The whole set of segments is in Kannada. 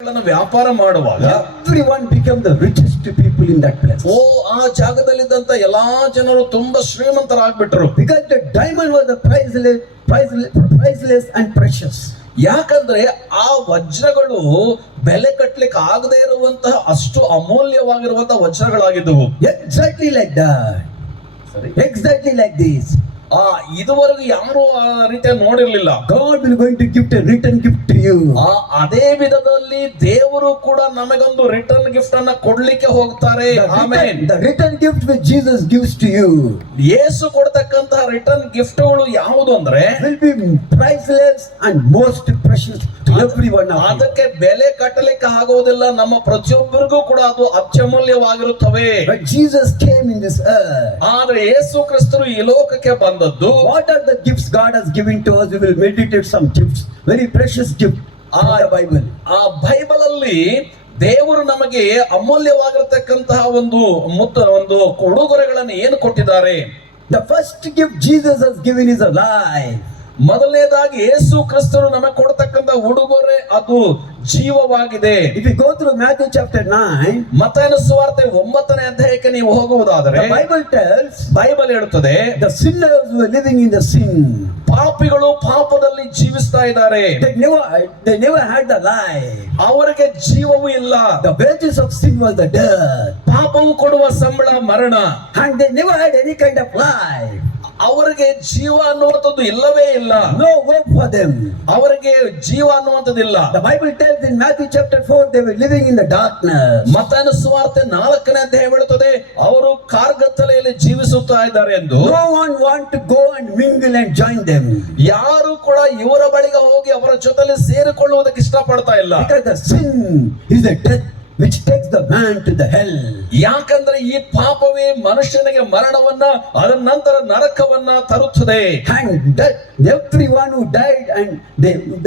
ವ್ಯಾಪಾರ ಮಾಡುವಾಗ everyone became the richest people in that place. ಆ ಜಾಗದಲ್ಲಿದ್ದಂತ ಎಲ್ಲಾ ಜನರು ತುಂಬಾ ಶ್ರೀಮಂತರಾಗ್ಬಿಟ್ರು. Because the diamond was the priceless and precious. ಯಾಕಂದ್ರೆ ಆ ವಜ್ರಗಳು ಬೆಲೆ ಕಟ್ಟಲಿಕ್ಕೆ ಆಗದೆ ಇರುವಂತಹ ಅಷ್ಟು ಅಮೂಲ್ಯವಾಗಿರುವಂತಹ ವಜ್ರಗಳಾಗಿದ್ದವು. Exactly like that. Exactly like this. ಇದುವರೆಗೂ ಯಾರು ಆ ರೀತಿಯ ನೋಡಿರ್ಲಿಲ್ಲ. God will going to give a return gift to you. ಅದೇ ವಿಧದಲ್ಲಿ ದೇವರು ಕೂಡ ನಮಗೊಂದು ರಿಟರ್ನ್ ಗಿಫ್ಟ್ ಅನ್ನ ಕೊಡ್ಲಿಕ್ಕೆ ಹೋಗ್ತಾರೆ. Amen. The return gift which Jesus gives to you, ಯೇಸು ಕೊಡ್ತಕ್ಕಂತಹ ರಿಟರ್ನ್ ಗಿಫ್ಟ್ಗಳು ಯಾವುದು ಅಂದ್ರೆ will be priceless and most precious to everyone. ಅದಕ್ಕೆ ಬೆಲೆ ಕಟ್ಟಲಿಕ್ಕೆ ಆಗುವುದಿಲ್ಲ. ನಮ್ಮ ಪ್ರತಿಯೊಬ್ಬರಿಗೂ ಕೂಡ ಅದು ಅತ್ಯಮೂಲ್ಯವಾಗಿರುತ್ತವೆ. But Jesus came in this earth. ಆದ್ರೆ ಯೇಸು ಕ್ರಿಸ್ತರು ಈ ಲೋಕಕ್ಕೆ ಬಂದದ್ದು. What are the gifts God has given to us? We will meditate some gifts, very precious gift in the Bible. ಆ ಬೈಬಲ್ ಅಲ್ಲಿ ದೇವರು ನಮಗೆ ಅಮೂಲ್ಯವಾಗಿರತಕ್ಕಂತಹ ಒಂದು ಉಡುಗೊರೆಗಳನ್ನು ಏನು ಕೊಟ್ಟಿದ್ದಾರೆ. The first gift Jesus has given is a life. ಮೊದಲನೇದಾಗಿ ಯೇಸು ಕ್ರಿಸ್ತರು ನಮಗೆ ಕೊಡ್ತಕ್ಕಂಥ ಉಡುಗೊರೆ ಅದು ಜೀವವಾಗಿದೆ. If you go through Matthew chapter 9, ಮತ್ತಾಯನ ಸುವಾರ್ತೆ 9ನೇ ಅಧ್ಯಾಯಕ್ಕೆ ನೀವು ಹೋಗುವುದಾದರೆ the Bible tells ಬೈಬಲ್ ಹೇಳುತ್ತದೆ the sinners were living in the sin. ಪಾಪಿಗಳು ಪಾಪದಲ್ಲಿ ಜೀವಿಸ್ತಾ ಇದ್ದಾರೆ. They never had the life. ಅವರಿಗೆ ಜೀವವೂ ಇಲ್ಲ. The wages of sin was the death. ಪಾಪವು ಕೊಡುವ ಸಂಬಳ ಮರಣ. And they never had any kind of life. ಅವರಿಗೆ ಜೀವ ಅನ್ನುವಂಥದ್ದು ಇಲ್ಲವೇ ಇಲ್ಲ. No hope for them. ಅವರಿಗೆ ಜೀವ ಅನ್ನುವಂಥದ್ದಿಲ್ಲ. The Bible tells in Matthew chapter 4 they were living in the darkness. ಮತ್ತಾಯನ ಸುವಾರ್ತೆ 4ನೇ ಅಧ್ಯಾಯ ಹೇಳುತ್ತದೆ ಅವರು ಕಾರ್ಗತ್ತಲೆಯಲ್ಲಿ ಜೀವಿಸುತ್ತಾ ಇದ್ದಾರೆ ಎಂದು. No one want to go and mingle and join them. ಯಾರು ಕೂಡ ಇವರ ಬಳಿಗೆ ಹೋಗಿ ಅವರ ಜೊತೆಲಿ ಸೇರಿಕೊಳ್ಳುವುದಕ್ಕೆ ಇಷ್ಟಪಡ್ತಾ ಇಲ್ಲ. Because the sin is the death which takes the man to the hell. ಯಾಕಂದ್ರೆ ಈ ಪಾಪವೇ ಮನುಷ್ಯನಿಗೆ ಮರಣವನ್ನ ಅದರ ನಂತರ ನರಕವನ್ನ ತರುತ್ತದೆ. And that everyone who died and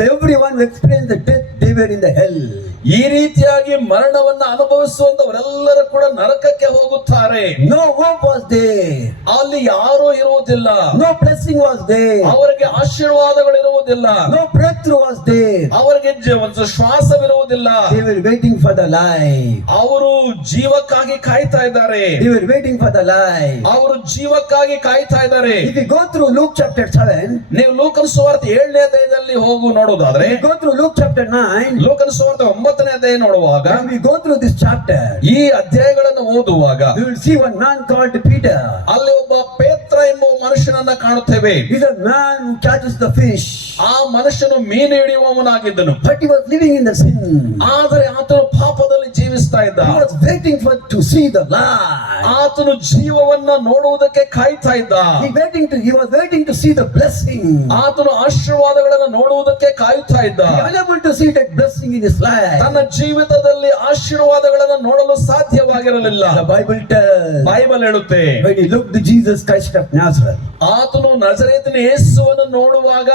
everyone who experienced the death, they were in the hell. ಈ ರೀತಿಯಾಗಿ ಮರಣವನ್ನ ಅನುಭವಿಸುವಂತವರೆಲ್ಲರೂ ಕೂಡ ನರಕಕ್ಕೆ ಹೋಗುತ್ತಾರೆ. No hope was there. ಅಲ್ಲಿ ಯಾರೂ ಇರುವುದಿಲ್ಲ. No blessing was there. ಅವರಿಗೆ ಆಶೀರ್ವಾದಗಳು ಇರುವುದಿಲ್ಲ. No breakthrough was there. ಅವರಿಗೆ ಶ್ವಾಸವಿರುವುದಿಲ್ಲ. They were waiting for the life. ಅವರು ಜೀವಕ್ಕಾಗಿ ಕಾಯ್ತಾ ಇದ್ದಾರೆ. They were waiting for the life. ಅವರು ಜೀವಕ್ಕಾಗಿ ಕಾಯ್ತಾ ಇದ್ದಾರೆ. If you go through Luke chapter 7, ನೀವು ಲೂಕನ ಸುವಾರ್ತೆ 7ನೇ ಅಧ್ಯಾಯದಲ್ಲಿ ನೋಡುವುದಾದ್ರೆ if you go through Luke chapter 9, ಲೂಕನ ಸುವಾರ್ತೆ 9ನೇ ಅಧ್ಯಾಯ ನೋಡುವಾಗ when we go through this chapter, ಈ ಅಧ್ಯಾಯಗಳನ್ನು ಓದುವಾಗ we will see one man called Peter. ಅಲ್ಲಿ ಒಬ್ಬ ಪೇತ್ರ ಎಂಬ ಮನುಷ್ಯನನ್ನ ಕಾಣುತ್ತೇವೆ. He's a man who catches the fish. ಆ ಮನುಷ್ಯನು ಮೀನು ಹಿಡಿಯುವವನಾಗಿದ್ದನು. But he was living in the sin. ಆದರೆ ಆತನು ಪಾಪದಲ್ಲಿ ಜೀವಿಸ್ತಾ ಇದ್ದ. He was waiting to see the light. ಆತನು ಜೀವವನ್ನ ನೋಡುವುದಕ್ಕೆ ಕಾಯ್ತಾ ಇದ್ದ. He was waiting to see the blessing. ಆತನು ಆಶೀರ್ವಾದಗಳನ್ನು ನೋಡುವುದಕ್ಕೆ ಕಾಯುತ್ತಾ ಇದ್ದ. He was unable to see that blessing in his life. ತನ್ನ ಜೀವಿತದಲ್ಲಿ ಆಶೀರ್ವಾದಗಳನ್ನು ನೋಡಲು ಸಾಧ್ಯವಾಗಿರಲಿಲ್ಲ. The Bible tells, ಬೈಬಲ್ ಹೇಳುತ್ತೆ, when he looked at Jesus Christ of Nazareth, ಆತನು ನಜರೇತಿನ ಯೇಸುವನ್ನು ನೋಡುವಾಗ,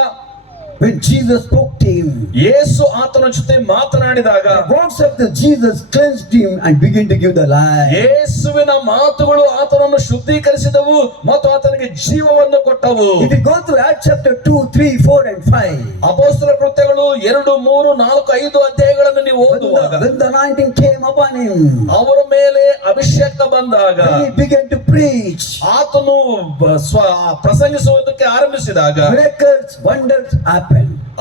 when Jesus spoke to him, ಯೇಸು ಆತನ ಜೊತೆ ಮಾತನಾಡಿದಾಗ the words of the Jesus cleansed him and began to give the life. ಯೇಸುವಿನ ಮಾತುಗಳು ಆತನನ್ನು ಶುದ್ಧೀಕರಿಸಿದವು ಮತ್ತು ಆತನಿಗೆ ಜೀವವನ್ನು ಕೊಟ್ಟವು. If you go through Acts chapter 2, 3, 4 and 5, ಅಪೊಸ್ತಲರ ಕೃತ್ಯಗಳು 2, 3, 4, 5 ಅಧ್ಯಾಯಗಳನ್ನು ನೀವು ಓದುವಾಗ when the anointing came upon him, ಅವರ ಮೇಲೆ ಅಭಿಷೇಕ ಬಂದಾಗ when he began to preach, ಆತನು ಪ್ರಸಂಗಿಸುವುದಕ್ಕೆ ಆರಂಭಿಸಿದಾಗ miracles, wonders happened.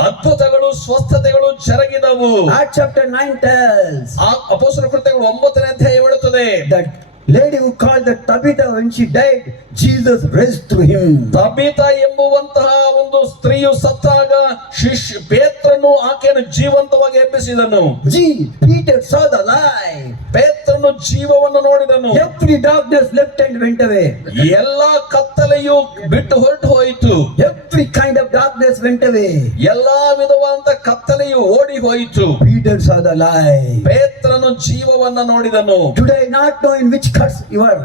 ಅದ್ಭುತಗಳು ಸ್ವಸ್ಥತೆಗಳು ಜರುಗಿದವು. Acts chapter 9 tells, ಅಪೊಸ್ತಲರ ಕೃತ್ಯಗಳು 9ನೇ ಅಧ್ಯಾಯ ಹೇಳುತ್ತದೆ, that lady who called the Tabitha, when she died, Jesus raised to him. ತಬಿತಾ ಎಂಬುವಂತಹ ಒಂದು ಸ್ತ್ರೀಯು ಸತ್ತಾಗ ಪೇತ್ರನು ಆಕೆಯನ್ನು ಜೀವಂತವಾಗಿ ಎಬ್ಬಿಸಿದನು. Peter saw the light. ಪೇತ್ರನು ಜೀವವನ್ನು ನೋಡಿದನು. Every darkness left and went away. ಎಲ್ಲಾ ಕತ್ತಲೆಯು ಬಿಟ್ಟು ಹೊರಟು ಹೋಯಿತು. Every kind of darkness went away. ಎಲ್ಲಾ ವಿಧವಾದ ಕತ್ತಲೆಯು ಓಡಿ ಹೋಯಿತು. Peter saw the light. ಪೇತ್ರನು ಜೀವವನ್ನ ನೋಡಿದನು. Today not know in which curse you are.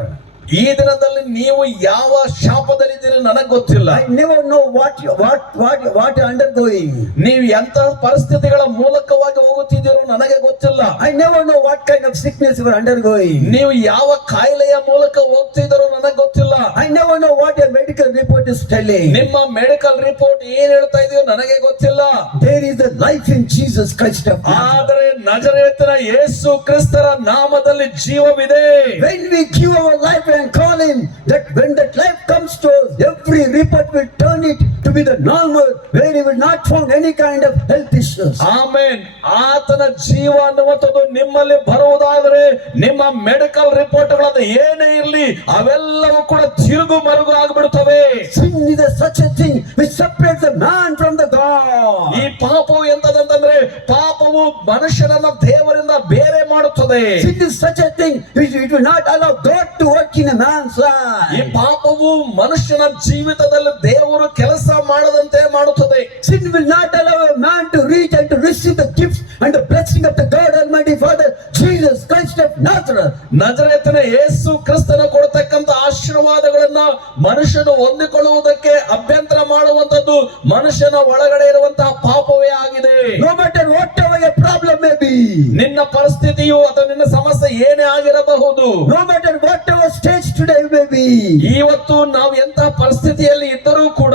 ಈ ದಿನದಲ್ಲಿ ನೀವು ಯಾವ ಶಾಪದಲ್ಲಿದ್ದೀರಿ ನನಗೆ ಗೊತ್ತಿಲ್ಲ. I never know what you're undergoing. ನೀವು ಎಂತ ಪರಿಸ್ಥಿತಿಗಳ ಮೂಲಕವಾಗಿ ಹೋಗುತ್ತಿದ್ದೀರೋ ನನಗೆ ಗೊತ್ತಿಲ್ಲ. I never know what kind of sickness you are undergoing. ನೀವು ಯಾವ ಕಾಯಿಲೆಯ ಮೂಲಕ ಹೋಗ್ತಿದ್ದೀರೋ ನನಗೆ ಗೊತ್ತಿಲ್ಲ. I never know what your medical report is telling. ನಿಮ್ಮ ಮೆಡಿಕಲ್ ರಿಪೋರ್ಟ್ ಏನ್ ಹೇಳ್ತಾ ಇದೆಯೋ ನನಗೆ ಗೊತ್ತಿಲ್ಲ. There is a life in Jesus Christ of Nazareth. ಆದರೆ ನಜರೇತಿನ ಯೇಸು ಕ್ರಿಸ್ತರ ನಾಮದಲ್ಲಿ ಜೀವವಿದೆ. When we give our life and call him, that when that life comes to us, every report will turn it to be the normal, where he will not find any kind of health issues. Amen. ಆತನ ಜೀವ ಅನ್ನುವಂಥದ್ದು ನಿಮ್ಮಲ್ಲಿ ಬರುವುದಾದರೆ ನಿಮ್ಮ ಮೆಡಿಕಲ್ ರಿಪೋರ್ಟ್ಗಳದ್ದು ಏನೇ ಇರಲಿ ಅವೆಲ್ಲವೂ ಕೂಡ ತಿರುಗು ಮರುಗು ಆಗಿಬಿಡುತ್ತವೆ. Sin is such a thing which separates the man from the God. ಈ ಪಾಪವು ಎಂತದಂತಂದ್ರೆ ಪಾಪವು ಮನುಷ್ಯನನ್ನ ದೇವರಿಂದ ಬೇರೆ ಮಾಡುತ್ತದೆ. Sin is such a thing which it will not allow God to work in a man's life. ಈ ಪಾಪವು ಮನುಷ್ಯನ ಜೀವಿತದಲ್ಲಿ ದೇವರು ಕೆಲಸ ಮಾಡದಂತೆ ಮಾಡುತ್ತದೆ. Sin will not allow a man to reach and to receive the gifts and the blessing of the God Almighty Father, Jesus Christ of Nazareth. ನಜರೇತಿನ ಯೇಸು ಕ್ರಿಸ್ತನ ಕೊಡತಕ್ಕಂತ ಆಶೀರ್ವಾದಗಳನ್ನ ಮನುಷ್ಯನು ಹೊಂದಿಕೊಳ್ಳುವುದಕ್ಕೆ ಅಭ್ಯಂತರ ಮಾಡುವಂತದ್ದು ಮನುಷ್ಯನ ಒಳಗಡೆ ಇರುವಂತಹ ಪಾಪವೇ ಆಗಿದೆ. No matter whatever your problem may be, ನಿನ್ನ ಪರಿಸ್ಥಿತಿಯು ಅಥವಾ ನಿನ್ನ ಸಮಸ್ಯೆ ಏನೇ ಆಗಿರಬಹುದು, no matter whatever stage today may be, ಇವತ್ತು ನಾವು ಎಂತಹ ಪರಿಸ್ಥಿತಿಯಲ್ಲಿ ಇದ್ದರೂ ಕೂಡ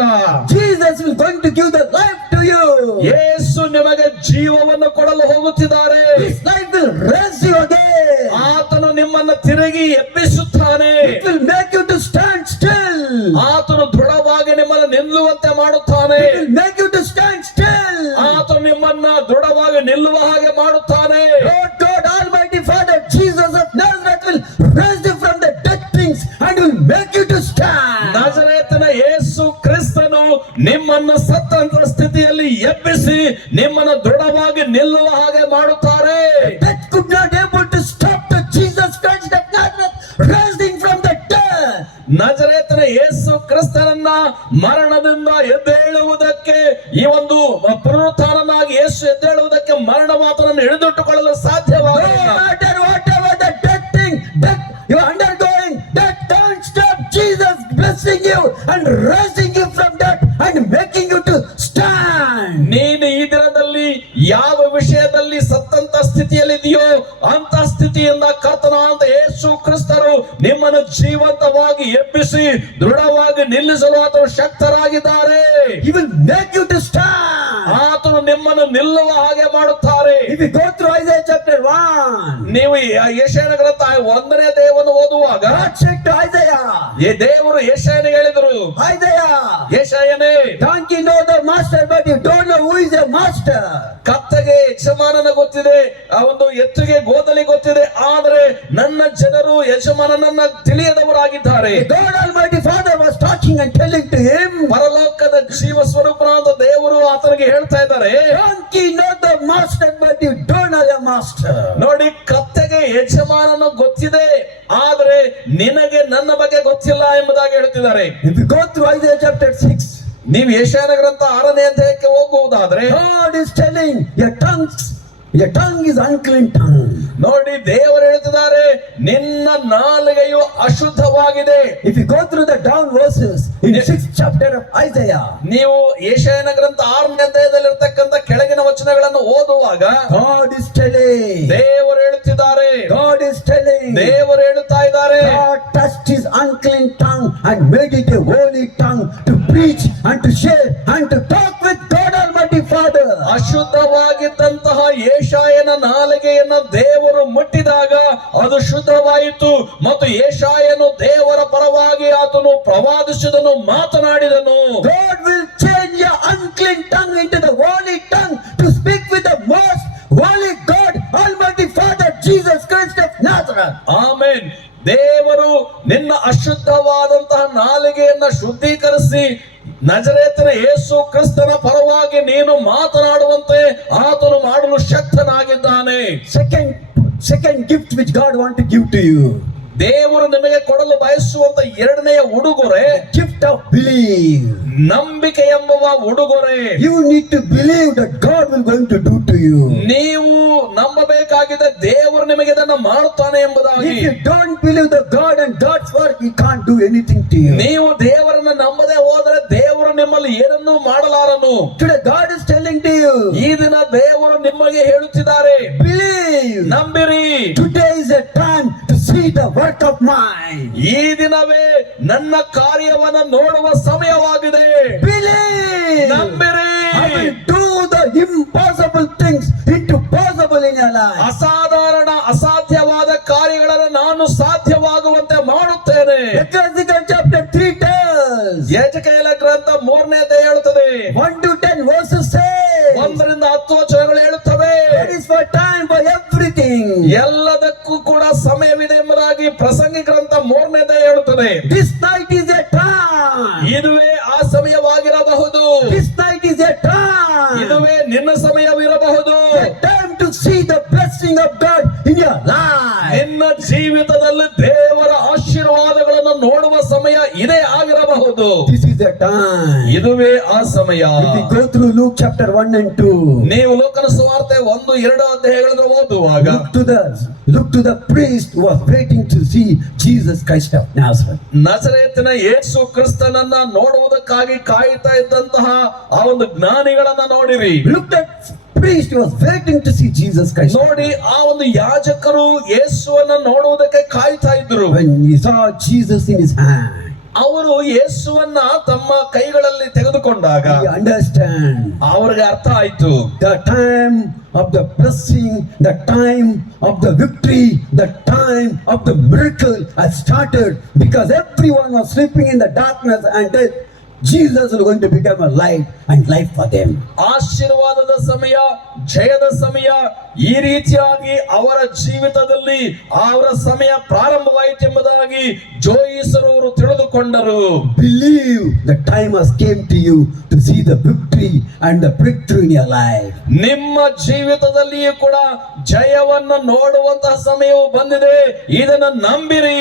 Jesus is going to give the life to you. ಯೇಸು ನಿಮಗೆ ಜೀವವನ್ನು ಕೊಡಲು ಹೋಗುತ್ತಿದ್ದಾರೆ. His life will raise you again. ಆತನು ನಿಮ್ಮನ್ನು ತಿರುಗಿ ಎಬ್ಬಿಸುತ್ತಾನೆ. It will make you to stand still. ಆತನು ದೃಢವಾಗಿ ನಿಮ್ಮನ್ನು ನಿಲ್ಲುವಂತೆ ಮಾಡುತ್ತಾನೆ. It will make you to stand still. ಆತನು ನಿಮ್ಮನ್ನ ದೃಢವಾಗಿ ನಿಲ್ಲುವ ಹಾಗೆ ಮಾಡುತ್ತಾನೆ. Lord God Almighty Father, Jesus of Nazareth will raise you from the dead things and will make you to stand. ನಜರೇತಿನ ಯೇಸು ಕ್ರಿಸ್ತನು ನಿಮ್ಮನ್ನು ಸತ್ತಂತ ಸ್ಥಿತಿಯಲ್ಲಿ ಎಬ್ಬಿಸಿ ನಿಮ್ಮನ್ನು ದೃಢವಾಗಿ ನಿಲ್ಲುವ ಹಾಗೆ ಮಾಡುತ್ತಾರೆ. That could not able to stop the Jesus Christ of Nazareth rising from the dead. ನಜರೇತಿನ ಯೇಸು ಕ್ರಿಸ್ತನನ್ನ ಮರಣದಿಂದ ಎದ್ದೇಳುವುದಕ್ಕೆ ಈ ಒಂದು ಪುನರುತ್ಥಾನನಾಗಿ ಯೇಸು ಎದ್ದೇಳುವುದಕ್ಕೆ ಮರಣ ಮಾತನ್ನು ಹಿಡಿದಿಟ್ಟುಕೊಳ್ಳಲು No ಸಾಧ್ಯವಾಗಲಿಲ್ಲ. matter whatever the dead thing that you are undergoing, that can't stop Jesus blessing you and raising you from that and making you to stand. ನೀನು ಈ ದಿನದಲ್ಲಿ ಯಾವ ವಿಷಯದಲ್ಲಿ ಸತ್ತಂತ ಸ್ಥಿತಿಯಲ್ಲಿದೆಯೋ ಅಂತ ಸ್ಥಿತಿಯಿಂದ ಕರ್ತನಾದ ಯೇಸು ಕ್ರಿಸ್ತರು ನಿಮ್ಮನ್ನು ಜೀವಂತವಾಗಿ ಎಬ್ಬಿಸಿ ದೃಢವಾಗಿ ನಿಲ್ಲಿಸಲು ಆತನು ಶಕ್ತರಾಗಿದ್ದಾರೆ. He will make you to stand. ಆತನು ನಿಮ್ಮನ್ನು ನಿಲ್ಲುವ ಹಾಗೆ ಮಾಡುತ್ತಾರೆ. If you go through Isaiah chapter 1, ನೀವು ಯೆಶಾಯನ ಗ್ರಂಥ 1ನೇ ಅಧ್ಯಾಯವನ್ನು ಓದುವಾಗ God said to Isaiah, ಈ ದೇವರು ಯೆಶಾಯನಿಗೆ ಹೇಳಿದರು, Isaiah, ಯೆಶಾಯನೇ, donkey know the master, but you don't know who is the master. ಕತ್ತೆಗೆ ಯಜಮಾನನ ಗೊತ್ತಿದೆ, ಆ ಒಂದು ಎತ್ತುಗೆ ಗೋದಲಿ ಗೊತ್ತಿದೆ, ಆದರೆ ನನ್ನ ಜನರು ಯಜಮಾನನನ್ನ ತಿಳಿಯದವರಾಗಿದ್ದಾರೆ. God Almighty Father was talking and telling to him, ಪರಲೋಕದ ಜೀವ ಸ್ವರೂಪನಾದ ದೇವರು ಆತನಿಗೆ ಹೇಳ್ತಾ ಇದ್ದಾರೆ, donkey know the master, but you don't know the master. ನೋಡಿ, ಕತ್ತೆಗೆ ಯಜಮಾನನು ಗೊತ್ತಿದೆ, ಆದರೆ ನಿನಗೆ ನನ್ನ ಬಗ್ಗೆ ಗೊತ್ತಿಲ್ಲ ಎಂಬುದಾಗಿ ಹೇಳ್ತಿದ್ದಾರೆ. If you go through Isaiah chapter 6, ನೀವು ಯೆಶಾಯನ ಗ್ರಂಥ 6ನೇ ಅಧ್ಯಾಯಕ್ಕೆ ಹೋಗುವುದಾದ್ರೆ God is telling your tongue is unclean tongue. ನೋಡಿ, ದೇವರು ಹೇಳ್ತಿದ್ದಾರೆ ನಿನ್ನ ನಾಲಿಗೆಯು ಅಶುದ್ಧವಾಗಿದೆ. If you go through the down verses in 6th chapter of Isaiah, ನೀವು ಯೆಶಾಯನ ಗ್ರಂಥ 6ನೇ ಅಧ್ಯಾಯದಲ್ಲಿರ್ತಕ್ಕಂಥ ಕೆಳಗಿನ ವಚನಗಳನ್ನು ಓದುವಾಗ God is telling, ದೇವರು ಹೇಳುತ್ತಿದ್ದಾರೆ, God is telling, ದೇವರು ಹೇಳುತ್ತಾ ಇದ್ದಾರೆ, God touched his unclean tongue and made it a holy tongue to preach and to share and to talk with God Almighty Father. ಅಶುದ್ಧವಾಗಿದ್ದಂತಹ ಯೆಶಾಯನ ನಾಲಿಗೆಯನ್ನು ದೇವರು ಮುಟ್ಟಿದಾಗ ಅದು ಶುದ್ಧವಾಯಿತು ಮತ್ತು ಯೆಶಾಯನು ದೇವರ ಪರವಾಗಿ ಆತನು ಪ್ರವಾದಿಸಿದನು, ಮಾತನಾಡಿದನು. God will change your unclean tongue into the holy tongue to speak with the most holy God Almighty Father Jesus Christ of Nazareth. Amen. ದೇವರು ನಿನ್ನ ಅಶುದ್ಧವಾದಂತಹ ನಾಲಿಗೆಯನ್ನ ಶುದ್ಧೀಕರಿಸಿ ನಜರೇತಿನ ಯೇಸು ಕ್ರಿಸ್ತನ ಪರವಾಗಿ ನೀನು ಮಾತನಾಡುವಂತೆ ಆತನು ಮಾಡಲು ಶಕ್ತನಾಗಿದ್ದಾನೆ. Second gift which God want to give to you. ದೇವರು ನಿಮಗೆ ಕೊಡಲು ಬಯಸುವಂತ ಎರಡನೆಯ ಉಡುಗೊರೆ gift of belief. ನಂಬಿಕೆ ಎಂಬುವ ಉಡುಗೊರೆ. You need to believe that God will going to do to you. ನೀವು ನಂಬಬೇಕಾಗಿದೆ ದೇವರು ನಿಮಗೆ ಇದನ್ನು ಮಾಡುತ್ತಾನೆ ಎಂಬುದಾಗಿ. If you don't believe the God and God's work, He can't do anything to you. ನೀವು ದೇವರನ್ನ ನಂಬದೆ ಹೋದರೆ ದೇವರು ನಿಮ್ಮಲ್ಲಿ ಏನನ್ನೂ ಮಾಡಲಾರನು. Today God is telling to you, ಈ ದಿನ ದೇವರು ನಿಮಗೆ ಹೇಳುತ್ತಿದ್ದಾರೆ, believe. ನಂಬಿರಿ. Today is a time to see the work of mine. ಈ ದಿನವೇ ನನ್ನ ಕಾರ್ಯವನ್ನು ನೋಡುವ ಸಮಯವಾಗಿದೆ. Believe. ನಂಬಿರಿ. I will do the impossible things into possible in your life. ಅಸಾಧಾರಣ ಅಸಾಧ್ಯವಾದ ಕಾರ್ಯಗಳನ್ನು ನಾನು ಸಾಧ್ಯವಾಗುವಂತೆ ಮಾಡುತ್ತೇನೆ. Ecclesiastes chapter 3 tells. ಯೆಜಕೇಲ ಗ್ರಂಥ 3ನೇ ಅಧ್ಯಾಯ ಹೇಳುತ್ತದೆ. 1 to 10 verses say. 1 ರಿಂದ 10 ವಚನಗಳು ಹೇಳುತ್ತವೆ. There is for time for everything. ಎಲ್ಲದಕ್ಕೂ ಕೂಡ ಸಮಯವಿದೆ ಎಂಬುದಾಗಿ ಪ್ರಸಂಗಿ ಗ್ರಂಥ 3ನೇ ಅಧ್ಯಾಯ ಹೇಳುತ್ತದೆ. This night is a time. ಇದುವೇ ಆ ಸಮಯವಾಗಿರಬಹುದು. This night is a time. ಇದುವೇ ನಿನ್ನ ಸಮಯವಿರಬಹುದು. A time to see the blessing of God in your life. ನಿನ್ನ ಜೀವಿತದಲ್ಲಿ ದೇವರ ಆಶೀರ್ವಾದಗಳನ್ನು ನೋಡುವ ಸಮಯ ಇದೇ ಆಗಿರಬಹುದು. This is the time. ಇದುವೇ ಆ ಸಮಯ. If we go through Luke chapter 1 and 2. ನೀವು ಲೋಕನ ಸುವಾರ್ತೆ 1-2 ಅಧ್ಯಾಯಗಳನ್ನು ಓದುವಾಗ Look to the priest who was waiting to see Jesus Christ of Nazareth. ನಜರೇತಿನ ಯೇಸು ಕ್ರಿಸ್ತನನ್ನ ನೋಡುವುದಕ್ಕಾಗಿ ಕಾಯುತ್ತಾ ಇದ್ದಂತಹ ಆ ಒಂದು ಜ್ಞಾನಿಗಳನ್ನ ನೋಡಿರಿ. Look at priest who was waiting to see Jesus Christ. ನೋಡಿ, ಆ ಒಂದು ಯಾಜಕರು ಯೇಸುವನ್ನ ನೋಡುವುದಕ್ಕೆ ಕಾಯ್ತಾ ಇದ್ರು. When he saw Jesus in his hand, ಅವರು ಯೇಸುವನ್ನ ತಮ್ಮ ಕೈಗಳಲ್ಲಿ ತೆಗೆದುಕೊಂಡಾಗ he understand ಅವರಿಗೆ ಅರ್ಥ ಆಯ್ತು. the time of the blessing, the time of the victory, the time of the miracle has started, because everyone was sleeping in the darkness and death. Jesus is going to become a light and life for them. ಆಶೀರ್ವಾದದ ಸಮಯ, ಜಯದ ಸಮಯ, ಈ ರೀತಿಯಾಗಿ ಅವರ ಜೀವಿತದಲ್ಲಿ ಅವರ ಸಮಯ ಪ್ರಾರಂಭವಾಯಿತು ಎಂಬುದಾಗಿ ಜೋಯಿಸರವರು ತಿಳಿದುಕೊಂಡರು. Believe the time has came to you to see the victory and the breakthrough in your life. ನಿಮ್ಮ ಜೀವಿತದಲ್ಲಿಯೂ ಕೂಡ ಜಯವನ್ನು ನೋಡುವಂತಹ ಸಮಯವು ಬಂದಿದೆ. ಇದನ್ನು ನಂಬಿರಿ.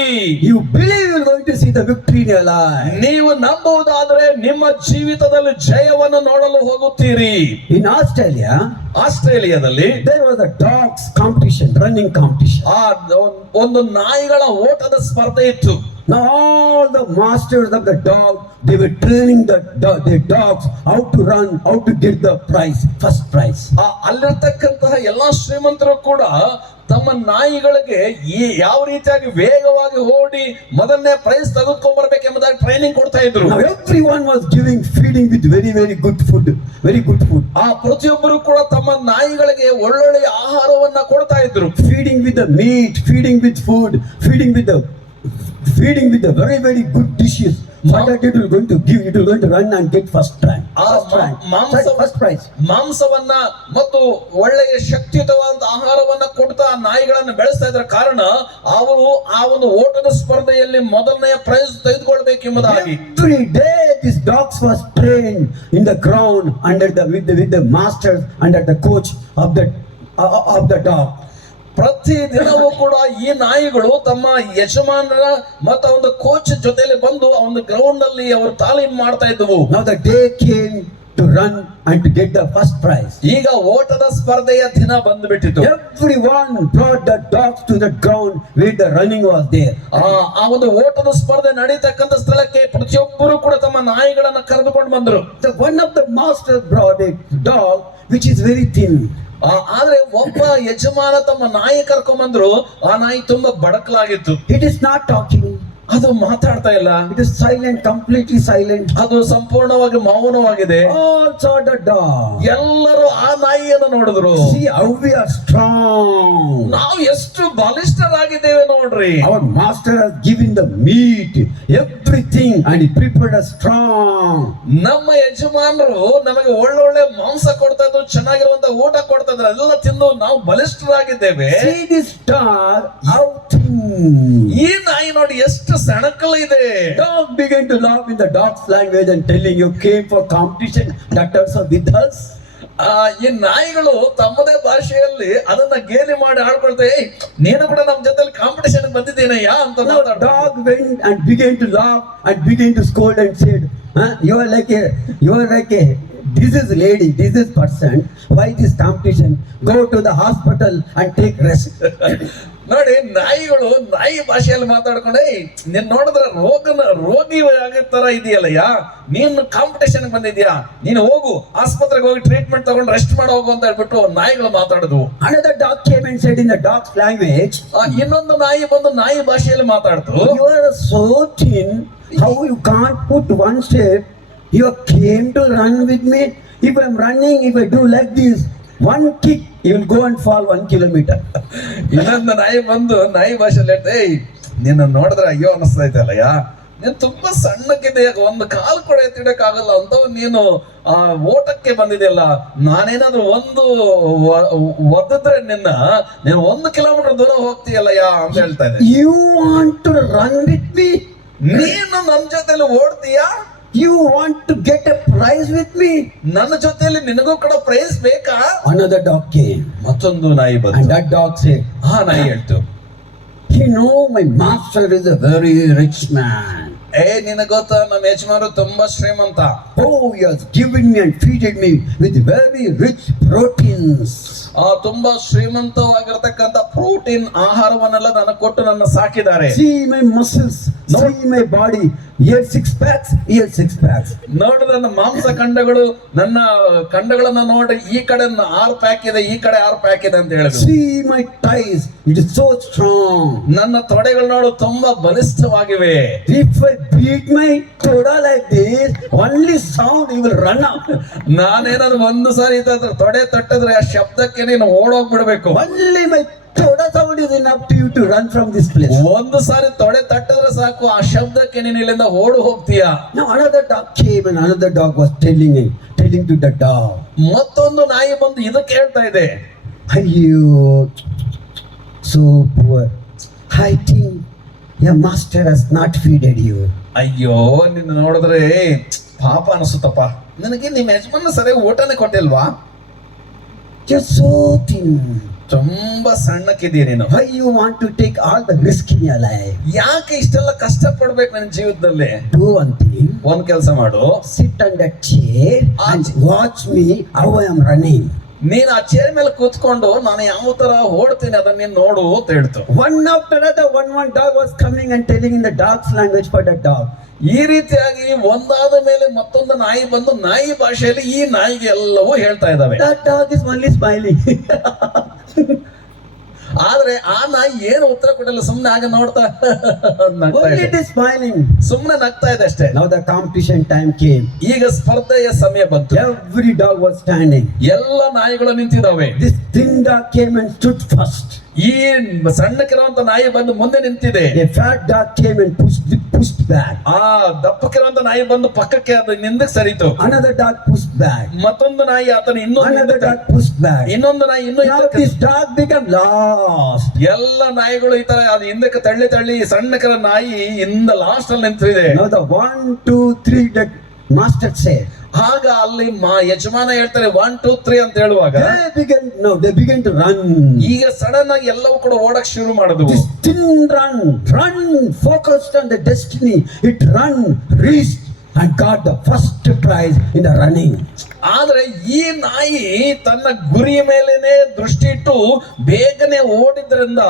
You believe you're going to see the victory in your life. ನೀವು ನಂಬುವುದಾದರೆ ನಿಮ್ಮ ಜೀವಿತದಲ್ಲಿ ಜಯವನ್ನು ನೋಡಲು ಹೋಗುತ್ತೀರಿ. In Australia, ಆಸ್ಟ್ರೇಲಿಯಾದಲ್ಲಿ there was a dogs competition, running competition. ಆ ಒಂದು ನಾಯಿಗಳ ಓಟದ ಸ್ಪರ್ಧೆ ಇತ್ತು. Now all the masters of the dog, they were training the dogs how to run, how to get the prize, first prize. ಅಲ್ಲಿರ್ತಕ್ಕಂತಹ ಎಲ್ಲಾ ಶ್ರೀಮಂತರು ಕೂಡ ತಮ್ಮ ನಾಯಿಗಳಿಗೆ ಯಾವ ರೀತಿಯಾಗಿ ವೇಗವಾಗಿ ಓಡಿ ಮೊದಲನೇ ಪ್ರೈಸ್ ತೆಗೆದುಕೊಂಡು ಬರಬೇಕೆಂಬುದಾಗಿ ಟ್ರೈನಿಂಗ್ ಕೊಡ್ತಾ ಇದ್ರು. Now everyone was feeding with very good food, very good food. ಆ ಪ್ರತಿಯೊಬ್ಬರು ಕೂಡ ತಮ್ಮ ನಾಯಿಗಳಿಗೆ ಒಳ್ಳೊಳ್ಳೆಯ ಆಹಾರವನ್ನ ಕೊಡ್ತಾ ಇದ್ರು. Feeding with the meat, feeding with food, feeding with the very good dishes. What that it will going to give? It will going to run and get first rank. First prize. ಮಾಂಸವನ್ನ ಮತ್ತು ಒಳ್ಳೆಯ ಶಕ್ತಿಯುತವಾದ ಆಹಾರವನ್ನ ಕೊಡ್ತಾ ನಾಯಿಗಳನ್ನು ಬೆಳೆಸ್ತಾ ಇದ್ರ ಕಾರಣ ಅವರು ಆ ಒಂದು ಓಟದ ಸ್ಪರ್ಧೆಯಲ್ಲಿ ಮೊದಲನೆಯ price ತೆಗೆದುಕೊಳ್ಬೇಕೆಂಬುದಾಗಿ. Every day these dogs was trained in the ground under with the masters under the coach of the dog. ಪ್ರತಿ ದಿನವೂ ಕೂಡ ಈ ನಾಯಿಗಳು ತಮ್ಮ ಯಜಮಾನರ ಮತ್ತು ಒಂದು ಕೋಚ್ ಜೊತೆಲಿ ಬಂದು ಆ ಒಂದು ಗ್ರೌಂಡ್ ನಲ್ಲಿ ಅವರು ತಾಲೀಮ್ ಮಾಡ್ತಾ ಇದ್ವು. Now the day came to run and to get the first prize. ಈಗ ಓಟದ ಸ್ಪರ್ಧೆಯ ದಿನ ಬಂದುಬಿಟ್ಟಿತು. Everyone brought the dogs to the ground where the running was there. ಆ ಒಂದು ಓಟದ ಸ್ಪರ್ಧೆ ನಡೀತಕ್ಕಂಥ ಸ್ಥಳಕ್ಕೆ ಪ್ರತಿಯೊಬ್ಬರು ಕೂಡ ತಮ್ಮ ನಾಯಿಗಳನ್ನ ಕರೆದುಕೊಂಡು ಬಂದ್ರು. The one of the masters brought a dog which is very thin. ಆದ್ರೆ ಒಬ್ಬ ಯಜಮಾನ ತಮ್ಮ ನಾಯಿ ಕರ್ಕೊಂಡ್ಬಂದ್ರು. ಆ ನಾಯಿ ತುಂಬಾ ಬಡಕಲಾಗಿತ್ತು. It is not talking. ಅದು ಮಾತಾಡ್ತಾ ಇಲ್ಲ. It is silent, completely silent. ಅದು ಸಂಪೂರ್ಣವಾಗಿ ಮೌನವಾಗಿದೆ. All saw the dog. ಎಲ್ಲರೂ ಆ ನಾಯಿಯನ್ನು ನೋಡಿದ್ರು. See how we are strong. ನಾವು ಎಷ್ಟು ಬಲಿಷ್ಠರಾಗಿದ್ದೇವೆ ನೋಡ್ರಿ. Our master has given the meat, everything, and he prepared us strong. ನಮ್ಮ ಯಜಮಾನರು ನಮಗೆ ಒಳ್ಳೊಳ್ಳೆ ಮಾಂಸ ಕೊಡ್ತಾ ಇದ್ರು, ಚೆನ್ನಾಗಿರುವಂತ ಊಟ ಕೊಡ್ತಾ ಇದ್ರು, ಎಲ್ಲ ತಿಂದು ನಾವು ಬಲಿಷ್ಠರಾಗಿದ್ದೇವೆ. See this dog, how thin. ಈ ನಾಯಿ ನೋಡಿ ಎಷ್ಟು ಸಣಕಲ್ ಇದೆ. Dog began to laugh in the dog's language and telling, you came for competition, that also with us. ಈ ನಾಯಿಗಳು ತಮ್ಮದೇ ಭಾಷೆಯಲ್ಲಿ ಅದನ್ನ ಗೇಲಿ ಮಾಡಿ ಆಡ್ಕೊಳ್ತೇ, ನೀನು ಕೂಡ ನಮ್ಮ ಜೊತೆಲಿ ಕಾಂಪಿಟೇಷನ್ ಬಂದಿದ್ದೀನಯ್ಯ ಅಂತ Now the dog went and began to laugh and began to scold and said, you are like a, this is lady, this is person, why this competition? Go to the hospital and take rest. ನೋಡಿ, ನಾಯಿಗಳು ನಾಯಿ ಭಾಷೆಯಲ್ಲಿ ಮಾತಾಡ್ಕೊಂಡೆ, ನೀನ್ ನೋಡಿದ್ರೆ ರೋಗಿ ಆಗೋ ತರ ಇದೆಯಲ್ಲಯ್ಯ, ನೀನು ಕಾಂಪಿಟೇಷನ್ ಬಂದಿದ್ಯಾ, ನೀನು ಹೋಗು ಆಸ್ಪತ್ರೆಗೆ ಹೋಗಿ ಟ್ರೀಟ್ಮೆಂಟ್ ತಗೊಂಡು ರೆಸ್ಟ್ ಮಾಡಿ ಹೋಗು ಅಂತ ಹೇಳ್ಬಿಟ್ಟು ನಾಯಿಗಳು ಮಾತಾಡುದು. Another dog came and said in the dog's language, ಇನ್ನೊಂದು ನಾಯಿ ಬಂದು ನಾಯಿ ಭಾಷೆಯಲ್ಲಿ ಮಾತಾಡ್ತು, you are so thin, how you can't put one step, you came to run with me, if I'm running, if I do like this, one kick, you will go and fall 1 kilometer. ಇನ್ನೊಂದು ನಾಯಿ ಬಂದು ನಾಯಿ ಭಾಷೆಯಲ್ಲಿ ಹೇಳ್ತೆ, ನಿನ್ನ ನೋಡಿದ್ರೆ ಅಯ್ಯೋ ಅನಿಸ್ತೈತಲ್ಲಯ್ಯ, ನೀನ್ ತುಂಬಾ ಸಣ್ಣಕ್ಕಿದೆಯ, ಒಂದು ಕಾಲು ಕೂಡ ಎತ್ತಿಡಕ್ಕಾಗಲ್ಲ ಅಂತ ನೀನು ಓಟಕ್ಕೆ ಬಂದಿದೆಯಲ್ಲ, ನಾನೇನಾದ್ರೂ ಒಂದು ಒದ್ದಿದ್ರೆ ನೀನು 1 ಕಿಲೋಮೀಟರ್ ದೂರ ಹೋಗ್ತೀಯಲ್ಲಯ್ಯ ಅಂತ ಹೇಳ್ತಾ ಇದೆ. You want to run with me? ನೀನು ನಮ್ ಜೊತೆಲಿ ಓಡ್ತೀಯಾ? You want to get a prize with me? ನನ್ನ ಜೊತೆಲಿ ನಿನಗೂ ಕೂಡ ಪ್ರೈಸ್ ಬೇಕಾ? Another dog came. ಮತ್ತೊಂದು ನಾಯಿ And ಬಂತು. that dog said, ನಾಯಿ ಹೇಳ್ತು, you know my master is a very rich man. ನಿನಗೆ ಗೊತ್ತಾ ನಮ್ಮ ಯಜಮಾನರು ತುಂಬಾ ಶ್ರೀಮಂತ. Oh, he has given me and feeded me with very rich proteins. ತುಂಬಾ ಶ್ರೀಮಂತವಾಗಿರ್ತಕ್ಕಂಥ ಪ್ರೋಟೀನ್ ಆಹಾರವನ್ನೆಲ್ಲ ನನಗೆ ಕೊಟ್ಟು ನನ್ನ ಸಾಕಿದ್ದಾರೆ. See my muscles, see my body. Here 6 packs, here 6 packs. ನೋಡು ನನ್ನ ಮಾಂಸ ಖಂಡಗಳು, ನನ್ನ ಖಂಡಗಳನ್ನ ನೋಡಿ, ಈ ಕಡೆ 6 ಪ್ಯಾಕ್ ಇದೆ, ಈ ಕಡೆ 6 ಪ್ಯಾಕ್ ಇದೆ ಅಂತ ಹೇಳಿದ್ರು. See my thighs, it is so strong. ನನ್ನ ತೊಡೆಗಳು ನೋಡು ತುಂಬಾ ಬಲಿಷ್ಠವಾಗಿವೆ. If I beat my toda like this, only sound he will run up. ನಾನೇನಾದ್ರು ಒಂದು ಸಾರಿ ತೊಡೆ ತಟ್ಟಿದ್ರೆ ಆ ಶಬ್ದಕ್ಕೆ ನೀನು ಓಡೋಗ್ಬಿಡ್ಬೇಕು. Only my toda sound is enough to you to run from this place. ಒಂದು ಸಾರಿ ತೊಡೆ ತಟ್ಟಿದ್ರೆ ಸಾಕು, ಆ ಶಬ್ದಕ್ಕೆ ನೀನು ಇಲ್ಲಿಂದ ಓಡು ಹೋಗ್ತೀಯಾ. Now another dog came and another dog was telling to the dog. ಮತ್ತೊಂದು ನಾಯಿ ಬಂದು ಇದಕ್ಕೆ ಹೇಳ್ತಾ ಇದೆ, Ayyo, so poor. I think your master has not feeded you. ಅಯ್ಯೋ ನಿನ್ನ ನೋಡಿದ್ರೆ ಪಾಪ ಅನಿಸುತ್ತಪ್ಪ, ನನಗೆ ನಿಮ್ಮ ಯಜಮಾನ ಸರಿಯಾಗಿ ಊಟನೇ ಕೊಟ್ಟಿಲ್ವಾ? You're so thin. ತುಂಬಾ ಸಣ್ಣಕ್ಕಿದೀಯ ನೀನು. Why you want to take all the risk in your life? ಯಾಕೆ ಇಷ್ಟೆಲ್ಲ ಕಷ್ಟ ಪಡ್ಬೇಕು ನನ್ನ ಜೀವಿತದಲ್ಲಿ? Do one thing. ಒಂದ್ ಕೆಲಸ ಮಾಡು, Sit on that chair and watch me how I am running. ನೀನ್ ಆ ಚೇರ್ ಮೇಲೆ ಕೂತ್ಕೊಂಡು ನಾನು ಯಾವ ತರ ಓಡ್ತೀನಿ ಅದನ್ನ ನೀನ್ ನೋಡು ಅಂತ ಹೇಳ್ತು. One after another, one dog was coming and telling in the dog's language for the dog. ಈ ರೀತಿಯಾಗಿ ಒಂದಾದ ಮೇಲೆ ಮತ್ತೊಂದು ನಾಯಿ ಬಂದು ನಾಯಿ ಭಾಷೆಯಲ್ಲಿ ಈ ನಾಯಿಗೆ ಎಲ್ಲವೂ ಹೇಳ್ತಾ ಇದ್ದಾವೆ. That dog is only smiling. ಆದ್ರೆ ಆ ನಾಯಿ ಏನು ಉತ್ತರ ಕೊಟ್ಟಿಲ್ಲ, ಸುಮ್ನೆ ಆಗ ನೋಡ್ತಾ ನಗ್ತಾ Only ಇದೆ. it is smiling. ಸುಮ್ನೆ ನಗ್ತಾ ಇದೆ ಅಷ್ಟೇ. Now the competition time came. ಈಗ ಸ್ಪರ್ಧೆಯ ಸಮಯ ಬಂತು. Every dog was standing. ಎಲ್ಲ ನಾಯಿಗಳು ನಿಂತಿದ್ದಾವೆ. This thin dog came and stood first. ಈ ಸಣ್ಣಕ್ಕಿರುವಂತ ನಾಯಿ ಬಂದು ಮುಂದೆ ನಿಂತಿದೆ. A fat dog came and pushed back. ಆ ದಪ್ಪಕ್ಕಿರುವಂತ ನಾಯಿ ಬಂದು ಪಕ್ಕಕ್ಕೆ ಅದು ಹಿಂದಕ್ಕೆ ಸರಿತು. Another dog pushed back. ಮತ್ತೊಂದು ನಾಯಿ ಆತನ Another dog pushed back. ಇನ್ನೊಂದು ನಾಯಿ ಇನ್ನು Now this dog became lost. ಎಲ್ಲ ನಾಯಿಗಳು ಈ ತರ ಅದು ಹಿಂದಕ್ಕೆ ತಳ್ಳಿ ಸಣ್ಣಕ್ಕಿರೋ ನಾಯಿ ಇಂದ ಲಾಸ್ಟ್ ಅಲ್ಲಿ ನಿಂತಿದೆ. Now the 1, 2, 3 that master said. ಆಗ ಅಲ್ಲಿ ಯಜಮಾನ ಹೇಳ್ತಾರೆ 1, 2, 3 ಅಂತ ಹೇಳುವಾಗ they began to run. ಈಗ ಸಡನ್ ಆಗಿ ಎಲ್ಲವೂ ಕೂಡ ಓಡಕ್ ಶುರು ಮಾಡಿದ್ವು. This thin run, focused on the destiny. It reached and got the first prize in the running. ಆದ್ರೆ ಈ ನಾಯಿ ತನ್ನ ಗುರಿ ಮೇಲೇನೆ ದೃಷ್ಟಿ ಇಟ್ಟು ಬೇಗನೆ ಓಡಿದ್ರಿಂದ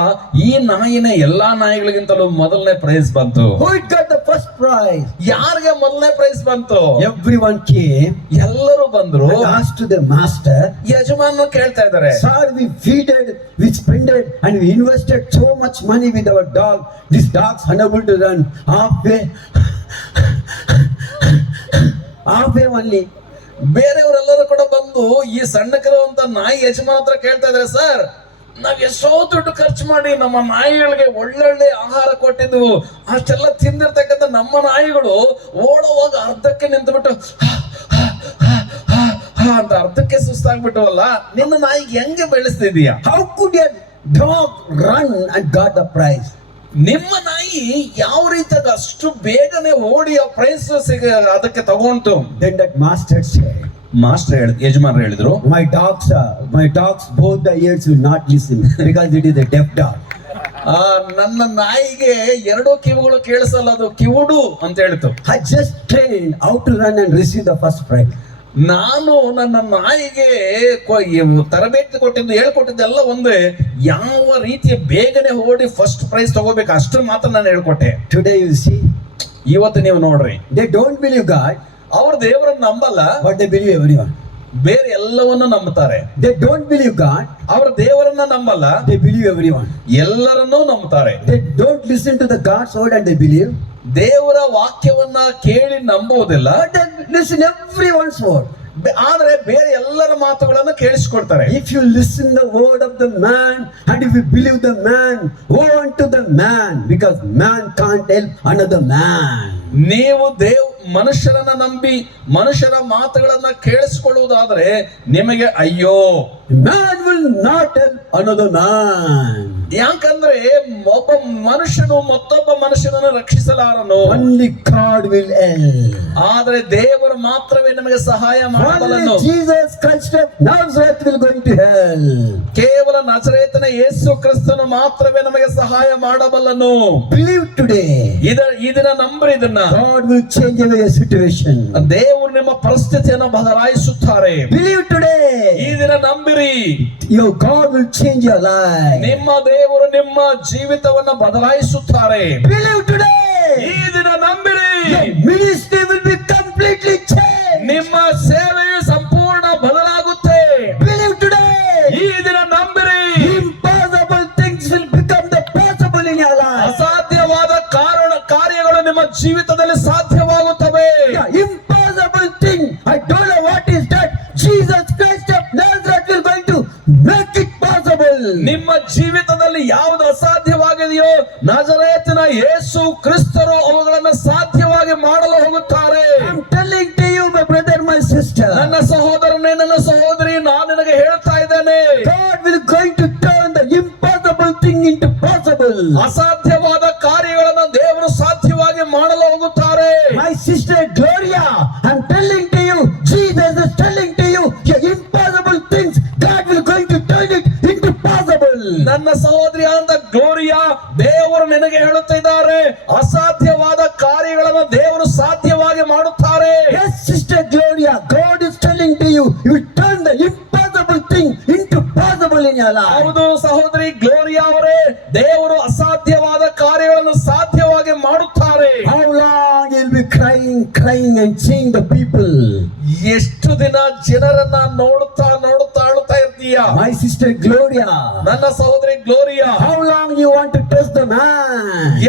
ಈ ನಾಯಿನ ಎಲ್ಲಾ ನಾಯಿಗಳಿಗಿಂತಲೂ ಮೊದಲನೇ ಪ್ರೈಸ್ ಬಂತು. Who got the first prize? ಯಾರಿಗೆ ಮೊದಲನೇ ಪ್ರೈಸ್ ಬಂತು? Everyone came. ಎಲ್ಲರೂ ಬಂದ್ರು. And asked to the master. ಯಜಮಾನ ಕೇಳ್ತಾ ಇದ್ದಾರೆ, Sir, we feeded, we spended, and we invested so much money with our dog. This dog's unable to run. Halfway only. ಬೇರೆಯವರೆಲ್ಲರೂ ಕೂಡ ಬಂದು ಈ ಸಣ್ಣಕ್ಕಿರುವಂತ ನಾಯಿ ಯಜಮಾನ ಹತ್ರ ಕೇಳ್ತಾ ಇದ್ದಾರೆ, ಸರ್ ನಾವ್ ಎಷ್ಟೋ ದುಡ್ಡು ಖರ್ಚು ಮಾಡಿ ನಮ್ಮ ನಾಯಿಗಳಿಗೆ ಒಳ್ಳೊಳ್ಳೆ ಆಹಾರ ಕೊಟ್ಟಿದ್ವು, ಅಷ್ಟೆಲ್ಲ ತಿಂದಿರ್ತಕ್ಕಂಥ ನಮ್ಮ ನಾಯಿಗಳು ಓಡುವಾಗ ಅರ್ಧಕ್ಕೆ ನಿಂತುಬಿಟ್ಟು ಅಂತ ಅರ್ಧಕ್ಕೆ ಸುಸ್ತಾಗ್ಬಿಟ್ಟವಲ್ಲ, ನಿನ್ನ ನಾಯಿಗೆ ಹೆಂಗೆ ಬೆಳೆಸ್ತಿದೀಯಾ? How could your dog run and got the prize? ನಿಮ್ಮ ನಾಯಿ ಯಾವ ರೀತಿಯಾಗ ಅಷ್ಟು ಬೇಗನೆ ಓಡಿ ಆ ಪ್ರೈಸ್ ಅದಕ್ಕೆ ತಗೊಂಡು? Then that master said, ಯಜಮಾನರು ಹೇಳಿದ್ರು, my dogs, both the ears will not listen because it is a deaf dog. ನನ್ನ ನಾಯಿಗೆ ಎರಡೂ ಕಿವುಗಳು ಕೇಳಿಸಲ್ಲ, ಅದು ಕಿವುಡು ಅಂತ ಹೇಳಿತು. I just trained how to run and receive the first prize. ನಾನು ನನ್ನ ನಾಯಿಗೆ ತರಬೇತಿ ಹೇಳ್ಕೊಟ್ಟಿದ್ದೆಲ್ಲ ಒಂದೇ, ಯಾವ ರೀತಿಯ ಬೇಗನೆ ಓಡಿ ಫಸ್ಟ್ ಪ್ರೈಸ್ ತಗೋಬೇಕು ಅಷ್ಟು ಮಾತ್ರ ನಾನು ಹೇಳ್ಕೊಟ್ಟೆ. Today you see, ಇವತ್ತು ನೀವು ನೋಡ್ರಿ, they don't believe God, ಅವ್ರು ದೇವರನ್ನ ನಂಬಲ್ಲ, but they believe everyone. ಬೇರೆ ಎಲ್ಲವನ್ನೂ ನಂಬುತ್ತಾರೆ. They don't believe God, ಅವರು ದೇವರನ್ನ ನಂಬಲ್ಲ, they believe everyone. ಎಲ್ಲರನ್ನೂ ನಂಬುತ್ತಾರೆ. They don't listen to the God's word and they believe, ದೇವರ ವಾಕ್ಯವನ್ನ ಕೇಳಿ ನಂಬುವುದಿಲ್ಲ, but they listen everyone's word. ಆದ್ರೆ ಬೇರೆ ಎಲ್ಲರ ಮಾತುಗಳನ್ನ ಕೇಳಿಸ್ಕೊಳ್ತಾರೆ. If you listen the word of the man and if you believe the man, woe unto the man, because man can't help another man. ನೀವು ಮನುಷ್ಯರನ್ನ ನಂಬಿ ಮನುಷ್ಯರ ಮಾತುಗಳನ್ನ ಕೇಳಿಸಿಕೊಳ್ಳುವುದಾದ್ರೆ ನಿಮಗೆ ಅಯ್ಯೋ. Man will not help another man. ಯಾಕಂದ್ರೆ ಒಬ್ಬ ಮನುಷ್ಯನು ಮತ್ತೊಬ್ಬ ಮನುಷ್ಯನನ್ನು ರಕ್ಷಿಸಲಾರನು. Only God will help. ಆದ್ರೆ ದೇವರು ಮಾತ್ರವೇ ನಮಗೆ ಸಹಾಯ ಮಾಡಬಲ್ಲನು. Only Jesus Christ of Nazareth will going to help. ಕೇವಲ ನಜರೇತನ ಯೇಸು ಕ್ರಿಸ್ತನು ಮಾತ್ರವೇ ನಮಗೆ ಸಹಾಯ ಮಾಡಬಲ್ಲನು. Believe today. ಇದನ್ನ ನಂಬ್ರಿ, ಇದನ್ನ God will change your situation. ದೇವರು ನಿಮ್ಮ ಪರಿಸ್ಥಿತಿಯನ್ನು ಬದಲಾಯಿಸುತ್ತಾರೆ. Believe today. ಈ ದಿನ ನಂಬಿರಿ, your God will change your life. ನಿಮ್ಮ ದೇವರು ನಿಮ್ಮ ಜೀವಿತವನ್ನ ಬದಲಾಯಿಸುತ್ತಾರೆ. Believe today. ಈ ದಿನ ನಂಬಿರಿ, your ministry will be completely changed. ನಿಮ್ಮ ಸೇವೆಯು ಸಂಪೂರ್ಣ ಬದಲಾಗುತ್ತೆ. Believe today. ಈ ದಿನ ನಂಬಿರಿ, impossible things will become the possible in your life. ಅಸಾಧ್ಯವಾದ ಕಾರ್ಯಗಳು ನಿಮ್ಮ ಜೀವಿತದಲ್ಲಿ ಸಾಧ್ಯವಾಗುತ್ತವೆ. The impossible thing, I don't know what is that. Jesus Christ of Nazareth will going to make it possible. ನಿಮ್ಮ ಜೀವಿತದಲ್ಲಿ ಯಾವುದು ಅಸಾಧ್ಯವಾಗಿದೆಯೋ ನಜರೇತಿನ ಯೇಸು ಕ್ರಿಸ್ತರು ಅವುಗಳನ್ನು ಸಾಧ್ಯವಾಗಿ ಮಾಡಲು ಹೋಗುತ್ತಾರೆ. I'm telling to you, my brother, my sister. ನನ್ನ ಸಹೋದರನೇ, ನನ್ನ ಸಹೋದರಿ, ನಾನು ನಿನಗೆ ಹೇಳ್ತಾ ಇದ್ದೇನೆ, God will going to turn the impossible thing into possible. ಅಸಾಧ್ಯವಾದ ಕಾರ್ಯಗಳನ್ನು ದೇವರು ಸಾಧ್ಯವಾಗಿ ಮಾಡಲು ಹೋಗುತ್ತಾರೆ. My sister Gloria, I'm telling to you, Jesus is telling to you, your impossible things, God will going to turn it into possible. ನನ್ನ ಸಹೋದರಿಯಾದ ಗ್ಲೋರಿಯಾ, ದೇವರು ನಿನಗೆ ಹೇಳುತ್ತಿದ್ದಾರೆ, ಅಸಾಧ್ಯವಾದ ಕಾರ್ಯಗಳನ್ನು ದೇವರು ಸಾಧ್ಯವಾಗಿ ಮಾಡುತ್ತಾರೆ. Yes, sister Gloria, God is telling to you, you will turn the impossible thing into possible in your life. ಹೌದು ಸಹೋದರಿ ಗ್ಲೋರಿಯಾ ಅವರೇ, ದೇವರು ಅಸಾಧ್ಯವಾದ ಕಾರ್ಯಗಳನ್ನು ಸಾಧ್ಯವಾಗಿ ಮಾಡುತ್ತಾರೆ. How long you'll be crying and seeing the people? ಎಷ್ಟು ದಿನ ಜನರನ್ನ ನೋಡುತ್ತಾ ಅಳುತ್ತಾ ಇರ್ತೀಯ? My sister Gloria, ನನ್ನ ಸಹೋದರಿ Gloria, how long you want to trust the man?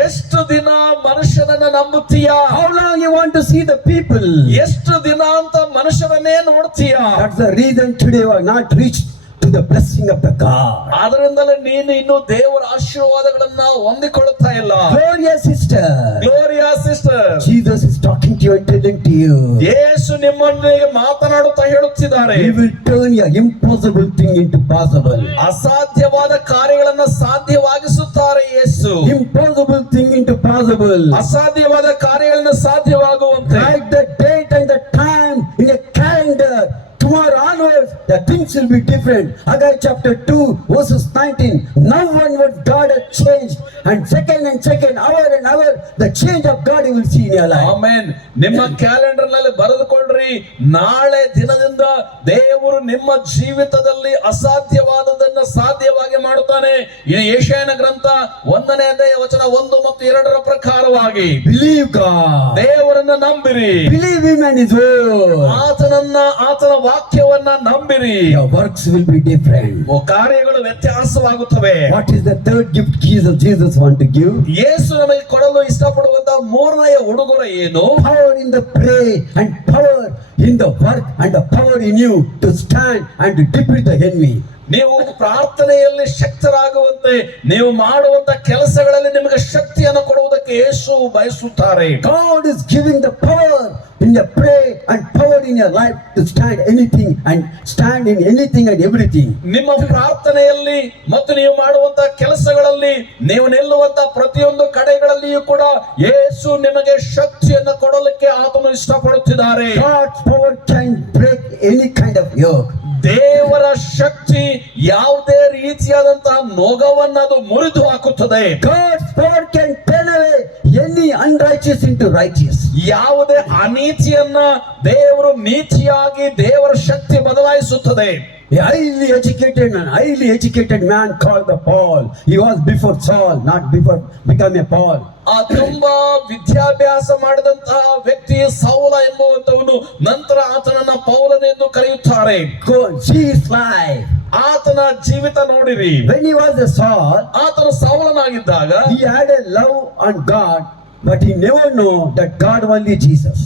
ಎಷ್ಟು ದಿನ ಮನುಷ್ಯನನ್ನ ನಂಬುತ್ತೀಯ? How long you want to see the people? ಎಷ್ಟು ದಿನ ಅಂತ ಮನುಷ್ಯರನ್ನೇ ನೋಡ್ತೀಯ? That's the reason today we are not reached to the blessing of the God. ಆದ್ರಿಂದಲೇ ನೀನು ಇನ್ನು ದೇವರ ಆಶೀರ್ವಾದಗಳನ್ನ ಹೊಂದಿಕೊಳ್ಳುತ್ತಾ ಇಲ್ಲ. Gloria sister, Gloria sister, Jesus is talking to you and telling to you, ಯೇಸು ನಿಮ್ಮೊಂದಿಗೆ ಮಾತನಾಡುತ್ತಾ ಹೇಳುತ್ತಿದ್ದಾರೆ, He will turn your impossible thing into possible. ಅಸಾಧ್ಯವಾದ ಕಾರ್ಯಗಳನ್ನ ಸಾಧ್ಯವಾಗಿಸುತ್ತಾರೆ ಯೇಸು. Impossible thing into possible. ಅಸಾಧ್ಯವಾದ ಕಾರ್ಯಗಳನ್ನ ಸಾಧ್ಯವಾಗುವಂತೆ. Write the date and the time in a calendar. Tomorrow onwards, the things will be different. Haggai chapter 2, verses 19. Now onwards, God has changed. And second, hour, the change of God you will see in your life. Amen. ನಿಮ್ಮ ಕ್ಯಾಲೆಂಡರ್ ನಲ್ಲಿ ಬರೆದುಕೊಳ್ಳ್ರಿ, ನಾಳೆ ದಿನದಿಂದ ದೇವರು ನಿಮ್ಮ ಜೀವಿತದಲ್ಲಿ ಅಸಾಧ್ಯವಾದದನ್ನ ಸಾಧ್ಯವಾಗಿ ಮಾಡುತ್ತಾನೆ. ಇದು ಯೆಶಾಯನ ಗ್ರಂಥ 1ನೇ ಅಧ್ಯಾಯ ವಚನ 1 ಮತ್ತು 2 ಪ್ರಕಾರವಾಗಿ. Believe God. ದೇವರನ್ನ ನಂಬಿರಿ, Believe Him and His word. ಆತನ ವಾಕ್ಯವನ್ನ ನಂಬಿರಿ. Your works will be different. ಕಾರ್ಯಗಳು ವ್ಯತ್ಯಾಸವಾಗುತ್ತವೆ. What is the third gift Jesus want to give? ಯೇಸು ನಮಗೆ ಕೊಡಲು ಇಷ್ಟಪಡುವಂತ ಮೂರನೆಯ ಉಡುಗೊರೆ ಏನು? Power in the pray and power in the work and the power in you to stand and to defeat the enemy. ನೀವು ಪ್ರಾರ್ಥನೆಯಲ್ಲಿ ಶಕ್ತರಾಗುವಂತೆ ನೀವು ಮಾಡುವಂತ ಕೆಲಸಗಳಲ್ಲಿ ನಿಮಗೆ ಶಕ್ತಿಯನ್ನು ಕೊಡುವುದಕ್ಕೆ ಯೇಸು ಬಯಸುತ್ತಾರೆ. God is giving the power in your prayer and power in your life to stand anything and stand in anything and everything. ನಿಮ್ಮ ಪ್ರಾರ್ಥನೆಯಲ್ಲಿ ಮತ್ತು ನೀವು ಮಾಡುವಂತ ಕೆಲಸಗಳಲ್ಲಿ ನೀವು ನಿಲ್ಲುವಂತ ಪ್ರತಿಯೊಂದು ಕಡೆಗಳಲ್ಲಿಯೂ ಕೂಡ ಯೇಸು ನಿಮಗೆ ಶಕ್ತಿಯನ್ನು ಕೊಡಲಿಕ್ಕೆ ಆತನು ಇಷ್ಟಪಡುತ್ತಿದ್ದಾರೆ. God's power can break any kind of yoke. ದೇವರ ಶಕ್ತಿ ಯಾವುದೇ ರೀತಿಯಾದಂತಹ ನೋಗವನ್ನ ಅದು ಮುರಿದು ಹಾಕುತ್ತದೆ. God's power can turn away any unrighteous into righteous. ಯಾವುದೇ ಅನೀತಿಯನ್ನ ದೇವರು ನೀತಿಯಾಗಿ ದೇವರ ಶಕ್ತಿ ಬದಲಾಯಿಸುತ್ತದೆ. A highly educated man called the Paul. He was before Saul, not before become a Paul. ಆ ತುಂಬಾ ವಿದ್ಯಾಭ್ಯಾಸ ಮಾಡಿದಂತಹ ವ್ಯಕ್ತಿ ಸೌಲ ಎಂಬುವಂತವನು ನಂತರ ಆತನನ್ನ ಪೌಲನೆಂದು ಕರೆಯುತ್ತಾರೆ. Go see his life. ಆತನ ಜೀವಿತ ನೋಡಿರಿ. When he was a Saul, ಆತನು ಸೌಲನಾಗಿದ್ದಾಗ he had a love on God, but he never knew that God only Jesus.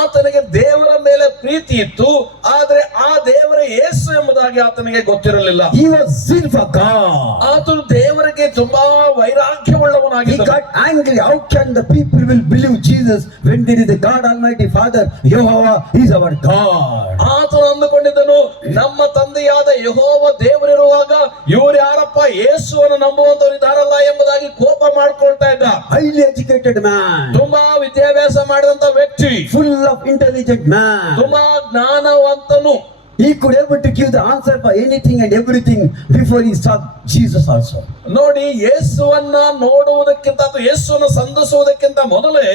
ಆತನಿಗೆ ದೇವರ ಮೇಲೆ ಪ್ರೀತಿ ಇತ್ತು, ಆದ್ರೆ ಆ ದೇವರ ಯೇಸು ಎಂಬುದಾಗಿ ಆತನಿಗೆ ಗೊತ್ತಿರಲಿಲ್ಲ. He was zeal for God. ಆತನು ದೇವರಿಗೆ ತುಂಬಾ He ವೈರಾಗ್ಯವುಳ್ಳವನಾಗಿದ್ದ. got angry. How can the people will believe Jesus when there is a God Almighty Father? Jehovah is our God. ಆತನು ಅಂದುಕೊಂಡಿದ್ದನು, ನಮ್ಮ ತಂದೆಯಾದ ಯೆಹೋವ ದೇವರಿರುವಾಗ ಇವರು ಯಾರಪ್ಪ ಯೇಸುವನ್ನು ನಂಬುವಂತವರು ಇದ್ದಾರಲ್ಲ ಎಂಬುದಾಗಿ ಕೋಪ ಮಾಡ್ಕೊಳ್ತಾ ಇದ್ದ. Highly educated man, ತುಂಬಾ ವಿದ್ಯಾಭ್ಯಾಸ ಮಾಡಿದಂತ ವ್ಯಕ್ತಿ, full of intelligent man. ತುಂಬಾ ಜ್ಞಾನವಂತನು. He could able to give the answer for anything and everything before he saw Jesus also. ನೋಡಿ, ಯೇಸುವನ್ನ ನೋಡುವುದಕ್ಕಿಂತ ಅಥವಾ ಯೇಸುವನ್ನು ಸಂಧಿಸುವುದಕ್ಕಿಂತ ಮೊದಲೇ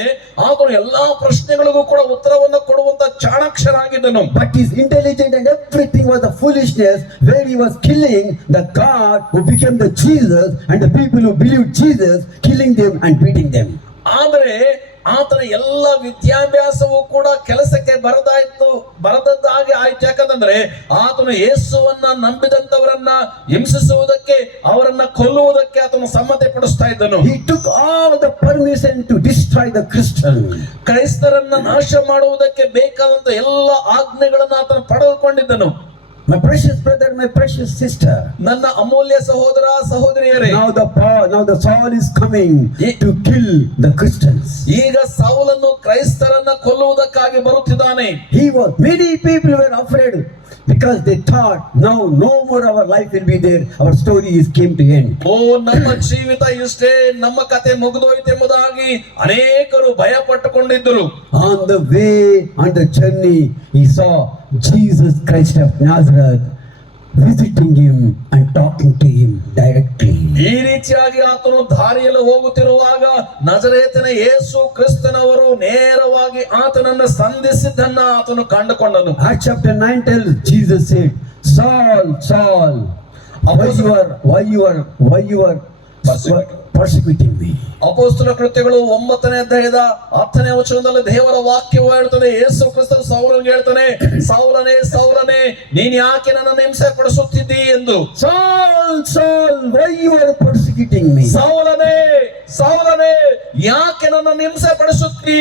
ಆತನು ಎಲ್ಲಾ ಪ್ರಶ್ನೆಗಳಿಗೂ ಕೂಡ ಉತ್ತರವನ್ನು ಕೊಡುವಂತ ಚಾಣಾಕ್ಷರಾಗಿದ್ದನು. But his intelligence and everything was the foolishness where he was killing the God who became the Jesus and the people who believed Jesus, killing them and beating them. ಆದರೆ ಆತನ ಎಲ್ಲ ವಿದ್ಯಾಭ್ಯಾಸವೂ ಕೂಡ ಕೆಲಸಕ್ಕೆ ಬರದದ್ದಾಗಿ ಆಯ್ತು. ಯಾಕಂದ್ರೆ ಆತನು ಯೇಸುವನ್ನ ನಂಬಿದಂತವರನ್ನ ಹಿಂಸಿಸುವುದಕ್ಕೆ, ಅವರನ್ನ ಕೊಲ್ಲುವುದಕ್ಕೆ ಆತನು ಸಮ್ಮತಿ ಪಡಿಸ್ತಾ ಇದ್ದನು. He took all the permission to destroy the Christian. ಕ್ರೈಸ್ತರನ್ನ ನಾಶ ಮಾಡುವುದಕ್ಕೆ ಬೇಕಾದಂತ ಎಲ್ಲ ಆಜ್ಞೆಗಳನ್ನ ಆತನು ಪಡೆದುಕೊಂಡಿದ್ದನು. My precious brother, my precious sister. ನನ್ನ ಅಮೂಲ್ಯ ಸಹೋದರ ಸಹೋದರಿಯರೇ, Now the Saul is coming to kill the Christians. ಈಗ ಸೌಲನು ಕ್ರೈಸ್ತರನ್ನ ಕೊಲ್ಲುವುದಕ್ಕಾಗಿ ಬರುತ್ತಿದ್ದಾನೆ. Many people were afraid because they thought now no more our life will be there. Our story is came to end. ನಮ್ಮ ಜೀವಿತ ಇಷ್ಟೇ, ನಮ್ಮ ಕತೆ ಮುಗಿದೋಯ್ತು ಎಂಬುದಾಗಿ ಅನೇಕರು ಭಯ ಪಟ್ಟುಕೊಂಡಿದ್ದರು. On the way, on the journey, he saw Jesus Christ of Nazareth visiting him and talking to him directly. ಈ ರೀತಿಯಾಗಿ ಆತನು ದಾರಿಯಲ್ಲಿ ಹೋಗುತ್ತಿರುವಾಗ ನಜರೇತಿನ ಯೇಸು ಕ್ರಿಸ್ತನವರು ನೇರವಾಗಿ ಆತನನ್ನು ಸಂಧಿಸಿದ್ದನ್ನ ಆತನು ಕಂಡುಕೊಂಡನು. Acts chapter 9 tells Jesus said, Saul, Saul, why you are persecuting me? ಅಪೊಸ್ತಲ ಕೃತ್ಯಗಳು 9ನೇ ಅಧ್ಯಾಯದ 10ನೇ ವಚನದಲ್ಲಿ ದೇವರ ವಾಕ್ಯವು ಹೇಳ್ತದೆ, ಯೇಸು ಕ್ರಿಸ್ತನು ಸೌಲನಿಗೆ ಹೇಳ್ತಾನೆ, ಸೌಲನೇ ಸೌಲನೇ ನೀನು ಯಾಕೆ ನನ್ನನ್ನು ಹಿಂಸೆ ಪಡಿಸುತ್ತಿದ್ದೀ ಎಂದು. Saul, Saul, why you are persecuting me? ಸೌಲನೇ ಸೌಲನೇ ಯಾಕೆ ನನ್ನನ್ನು ಹಿಂಸೆ ಪಡಿಸುತ್ತೀ?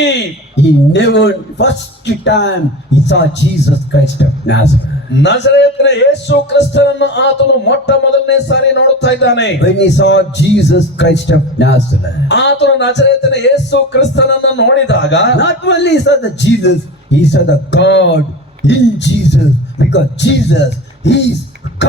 He never, first time he saw Jesus Christ of Nazareth. ನಜರೇತಿನ ಯೇಸು ಕ್ರಿಸ್ತನನ್ನು ಆತನು ಮೊಟ್ಟ ಮೊದಲನೇ ಸಾರಿ ನೋಡುತ್ತಾ ಇದ್ದಾನೆ. When he saw Jesus Christ of Nazareth, ಆತನು ನಜರೇತಿನ ಯೇಸು ಕ್ರಿಸ್ತನನ್ನು ನೋಡಿದಾಗ not only he saw the Jesus, he saw the God in Jesus, because Jesus is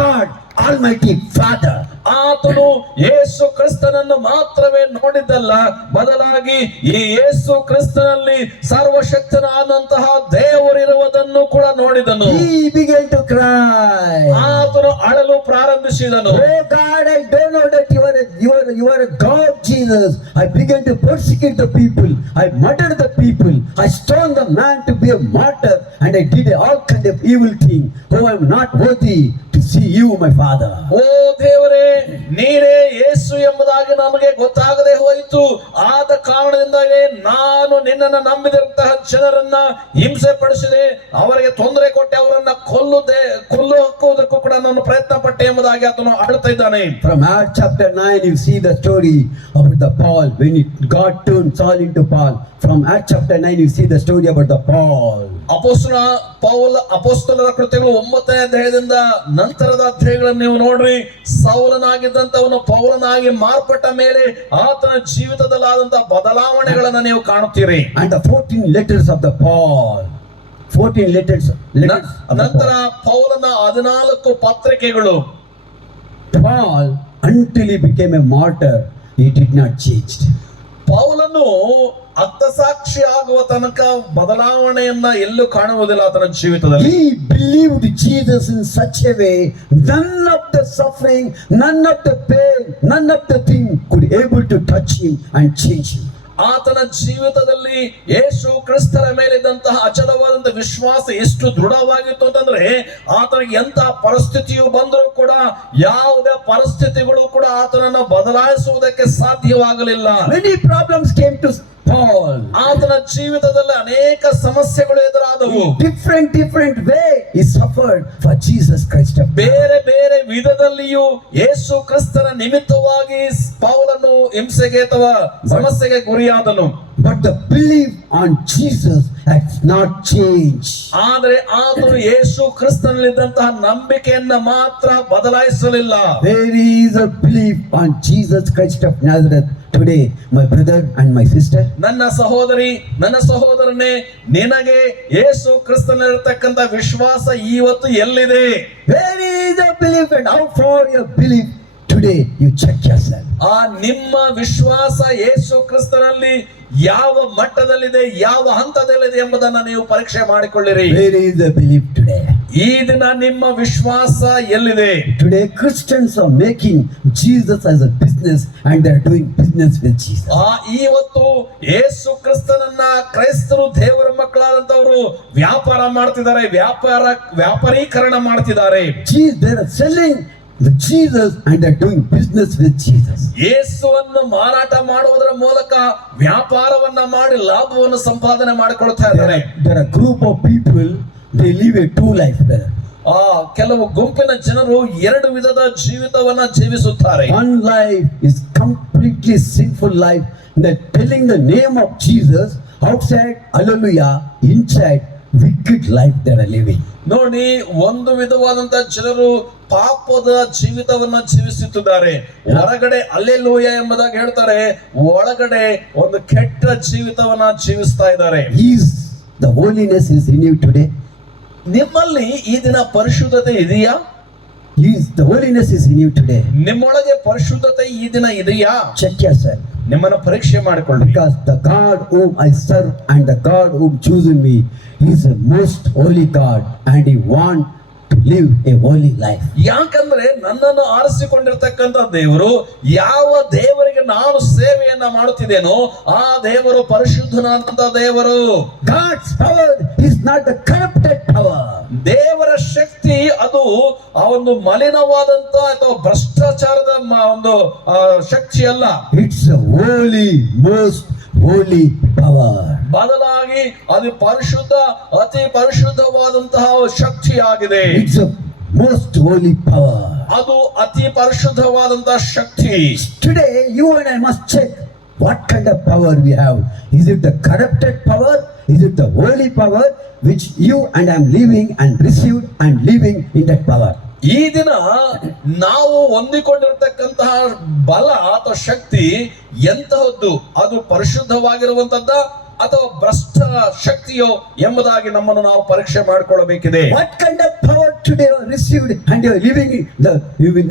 God Almighty Father. ಆತನು ಯೇಸು ಕ್ರಿಸ್ತನನ್ನು ಮಾತ್ರವೇ ನೋಡಿದ್ದಲ್ಲ, ಬದಲಾಗಿ ಈ ಯೇಸು ಕ್ರಿಸ್ತನಲ್ಲಿ ಸರ್ವಶಕ್ತನಾದಂತಹ ದೇವರಿರುವುದನ್ನು ಕೂಡ ನೋಡಿದನು. He began to cry. ಆತನು ಅಳಲು ಪ್ರಾರಂಭಿಸಿದನು. Oh God, I don't know that you are a God, Jesus. I began to persecute the people. I murdered the people. I stoned the man to be a martyr, and I did all kind of evil thing. Oh, I am not worthy to see you, my Father. ಓ ದೇವರೇ, ನೀನೇ ಯೇಸು ಎಂಬುದಾಗಿ ನಮಗೆ ಗೊತ್ತಾಗದೆ ಹೋಯಿತು. ಆದ ಕಾರಣದಿಂದಾಗಿ ನಾನು ನಿನ್ನನ್ನು ನಂಬಿದಂತಹ ಜನರನ್ನ ಹಿಂಸೆ ಪಡಿಸಿದೆ, ಅವರಿಗೆ ತೊಂದರೆ ಕೊಟ್ಟೆ, ಅವರನ್ನ ಕೊಲ್ಲು ಹಾಕುವುದಕ್ಕೂ ಕೂಡ ನಾನು ಪ್ರಯತ್ನ ಪಟ್ಟೆ ಎಂಬುದಾಗಿ ಆತನು ಆಳ್ತಾ ಇದ್ದಾನೆ. From Acts chapter 9 you see the story about the Paul, when God turned Saul into Paul. From Acts chapter 9 you see the story about the Paul. ಅಪೊಸ್ತಲರ ಕೃತ್ಯಗಳು 9ನೇ ಅಧ್ಯಾಯದಿಂದ ನಂತರದ ಅಧ್ಯಾಯಗಳನ್ನು ನೀವು ನೋಡ್ರಿ. ಸೌಲನಾಗಿದ್ದಂತವನು ಪೌಲನಾಗಿ ಮಾರ್ಪಟ್ಟ ಮೇಲೆ ಆತನ ಜೀವಿತದಲ್ಲಾದಂತಹ ಬದಲಾವಣೆಗಳನ್ನು ನೀವು ಕಾಣುತ್ತೀರಿ. And the 14 letters of the Paul, 14 letters ನಂತರ ಪೌಲನ 14 ಪತ್ರಿಕೆಗಳು. Paul, until he became a martyr, he did not change. ಪೌಲನು ಅರ್ಥಸಾಕ್ಷಿ ಆಗುವ ತನಕ ಬದಲಾವಣೆಯನ್ನ ಎಲ್ಲೂ ಕಾಣುವುದಿಲ್ಲ ಆತನ ಜೀವಿತದಲ್ಲಿ. He believed Jesus in such a way, none of the suffering, none of the pain, none of the thing could able to touch him and change him. ಆತನ ಜೀವಿತದಲ್ಲಿ ಯೇಸು ಕ್ರಿಸ್ತರ ಮೇಲಿದ್ದಂತಹ ಅಚಲವಾದಂತಹ ವಿಶ್ವಾಸ ಎಷ್ಟು ದೃಢವಾಗಿತ್ತು ಅಂತಂದ್ರೆ ಆತನಿಗೆ ಎಂತಹ ಪರಿಸ್ಥಿತಿಯು ಬಂದರೂ ಕೂಡ ಯಾವುದೇ ಪರಿಸ್ಥಿತಿಗಳು ಕೂಡ ಆತನನ್ನು ಬದಲಾಯಿಸುವುದಕ್ಕೆ ಸಾಧ್ಯವಾಗಲಿಲ್ಲ. Many problems came to Paul. ಆತನ ಜೀವಿತದಲ್ಲಿ ಅನೇಕ ಸಮಸ್ಯೆಗಳು ಎದುರಾದವು. Different way he suffered for Jesus Christ. ಬೇರೆ ಬೇರೆ ವಿಧದಲ್ಲಿಯೂ ಯೇಸು ಕ್ರಿಸ್ತನ ನಿಮಿತ್ತವಾಗಿ ಪೌಲನು ಹಿಂಸೆಗೆ ಅಥವಾ ಸಮಸ್ಯೆಗೆ ಗುರಿಯಾದನು. But the belief on Jesus has not changed. ಆದರೆ ಆತನು ಯೇಸು ಕ್ರಿಸ್ತನಲ್ಲಿದ್ದಂತಹ ನಂಬಿಕೆಯನ್ನ ಮಾತ್ರ ಬದಲಾಯಿಸಲಿಲ್ಲ. There is a belief on Jesus Christ of Nazareth today, my brother and my sister. ನನ್ನ ಸಹೋದರಿ, ನನ್ನ ಸಹೋದರನೇ, ನಿನಗೆ ಯೇಸು ಕ್ರಿಸ್ತನಲ್ಲಿರತಕ್ಕಂತ ವಿಶ್ವಾಸ ಇವತ್ತು ಎಲ್ಲಿದೆ? Where is the belief and how far your belief today? You check yourself. ಆ ನಿಮ್ಮ ವಿಶ್ವಾಸ ಯೇಸು ಕ್ರಿಸ್ತನಲ್ಲಿ ಯಾವ ಮಟ್ಟದಲ್ಲಿದೆ, ಯಾವ ಹಂತದಲ್ಲಿದೆ ಎಂಬುದನ್ನು ನೀವು ಪರೀಕ್ಷೆ ಮಾಡಿಕೊಳ್ಳಿರಿ. Where is the belief today? ಈ ದಿನ ನಿಮ್ಮ ವಿಶ್ವಾಸ ಎಲ್ಲಿದೆ? Today Christians are making Jesus as a business and they are doing business with Jesus. ಇವತ್ತು ಯೇಸು ಕ್ರಿಸ್ತನನ್ನ ಕ್ರೈಸ್ತರು ದೇವರ ಮಕ್ಕಳಾದಂತವರು ವ್ಯಾಪಾರ ಮಾಡ್ತಿದ್ದಾರೆ, ವ್ಯಾಪಾರೀಕರಣ ಮಾಡ್ತಿದ್ದಾರೆ. They are selling the Jesus and they are doing business with Jesus. ಯೇಸುವನ್ನು ಮಾರಾಟ ಮಾಡುವುದರ ಮೂಲಕ ವ್ಯಾಪಾರವನ್ನ ಮಾಡಿ ಲಾಭವನ್ನು ಸಂಪಾದನೆ ಮಾಡಿಕೊಳ್ತಾ ಇದ್ದಾರೆ. There are a group of people, they live a two life there. ಕೆಲವು ಗುಂಪಿನ ಜನರು ಎರಡು ವಿಧದ ಜೀವಿತವನ್ನ ಜೀವಿಸುತ್ತಾರೆ. One life is completely sinful life, that telling the name of Jesus outside, hallelujah, inside wicked life they are living. ನೋಡಿ, ಒಂದು ವಿಧವಾದಂತ ಜನರು ಪಾಪದ ಜೀವಿತವನ್ನ ಜೀವಿಸುತ್ತಿದ್ದಾರೆ. ಹೊರಗಡೆ ಅಲ್ಲೆಲೂಯ ಎಂಬುದಾಗಿ ಹೇಳ್ತಾರೆ, ಒಳಗಡೆ ಒಂದು ಕೆಟ್ಟ ಜೀವಿತವನ್ನ ಜೀವಿಸ್ತಾ ಇದ್ದಾರೆ. The holiness is in you today. ನಿಮ್ಮಲ್ಲಿ ಈ ದಿನ ಪರಿಶುದ್ಧತೆ ಇದೆಯಾ? The holiness is in you today. ನಿಮ್ಮೊಳಗೆ ಪರಿಶುದ್ಧತೆ ಈ ದಿನ ಇದೆಯಾ? Check yourself. ನಿಮ್ಮನ್ನ ಪರೀಕ್ಷೆ ಮಾಡಿಕೊಳ್ಳಿ. Because the God whom I serve and the God whom chosen me is a most holy God and He want to live a holy life. ಯಾಕಂದ್ರೆ ನನ್ನನ್ನು ಆರಿಸಿಕೊಂಡಿರ್ತಕ್ಕಂಥ ದೇವರು, ಯಾವ ದೇವರಿಗೆ ನಾನು ಸೇವೆಯನ್ನ ಮಾಡುತ್ತಿದ್ದೇನೋ ಆ ದೇವರು ಪರಿಶುದ್ಧನಾದಂತ ದೇವರು. God's power is not the corrupted power. ದೇವರ ಶಕ್ತಿ ಅದು ಆ ಒಂದು ಮಲಿನವಾದಂತ ಅಥವಾ ಭ್ರಷ್ಟಾಚಾರದ ಒಂದು ಶಕ್ತಿ ಅಲ್ಲ. It's a holy, most holy power. ಬದಲಾಗಿ ಅದು ಪರಿಶುದ್ಧ, ಅತಿ ಪರಿಶುದ್ಧವಾದಂತಹ ಶಕ್ತಿ ಆಗಿದೆ. It's a most holy power. ಅದು ಅತಿ ಪರಿಶುದ್ಧವಾದಂತಹ ಶಕ್ತಿ. Today you and I must check what kind of power we have. Is it the corrupted power? Is it the holy power which you and I am living and received and living in that power? ಈ ದಿನ ನಾವು ಹೊಂದಿಕೊಂಡಿರ್ತಕ್ಕಂತಹ ಬಲ ಅಥವಾ ಶಕ್ತಿ ಎಂತಹದ್ದು? ಅದು ಪರಿಶುದ್ಧವಾಗಿರುವಂತದ್ದ ಅಥವಾ ಭ್ರಷ್ಟ ಶಕ್ತಿಯೋ ಎಂಬುದಾಗಿ ನಮ್ಮನ್ನು ನಾವು ಪರೀಕ್ಷೆ ಮಾಡಿಕೊಳ್ಳಬೇಕಿದೆ. What kind of power today you are received and you are living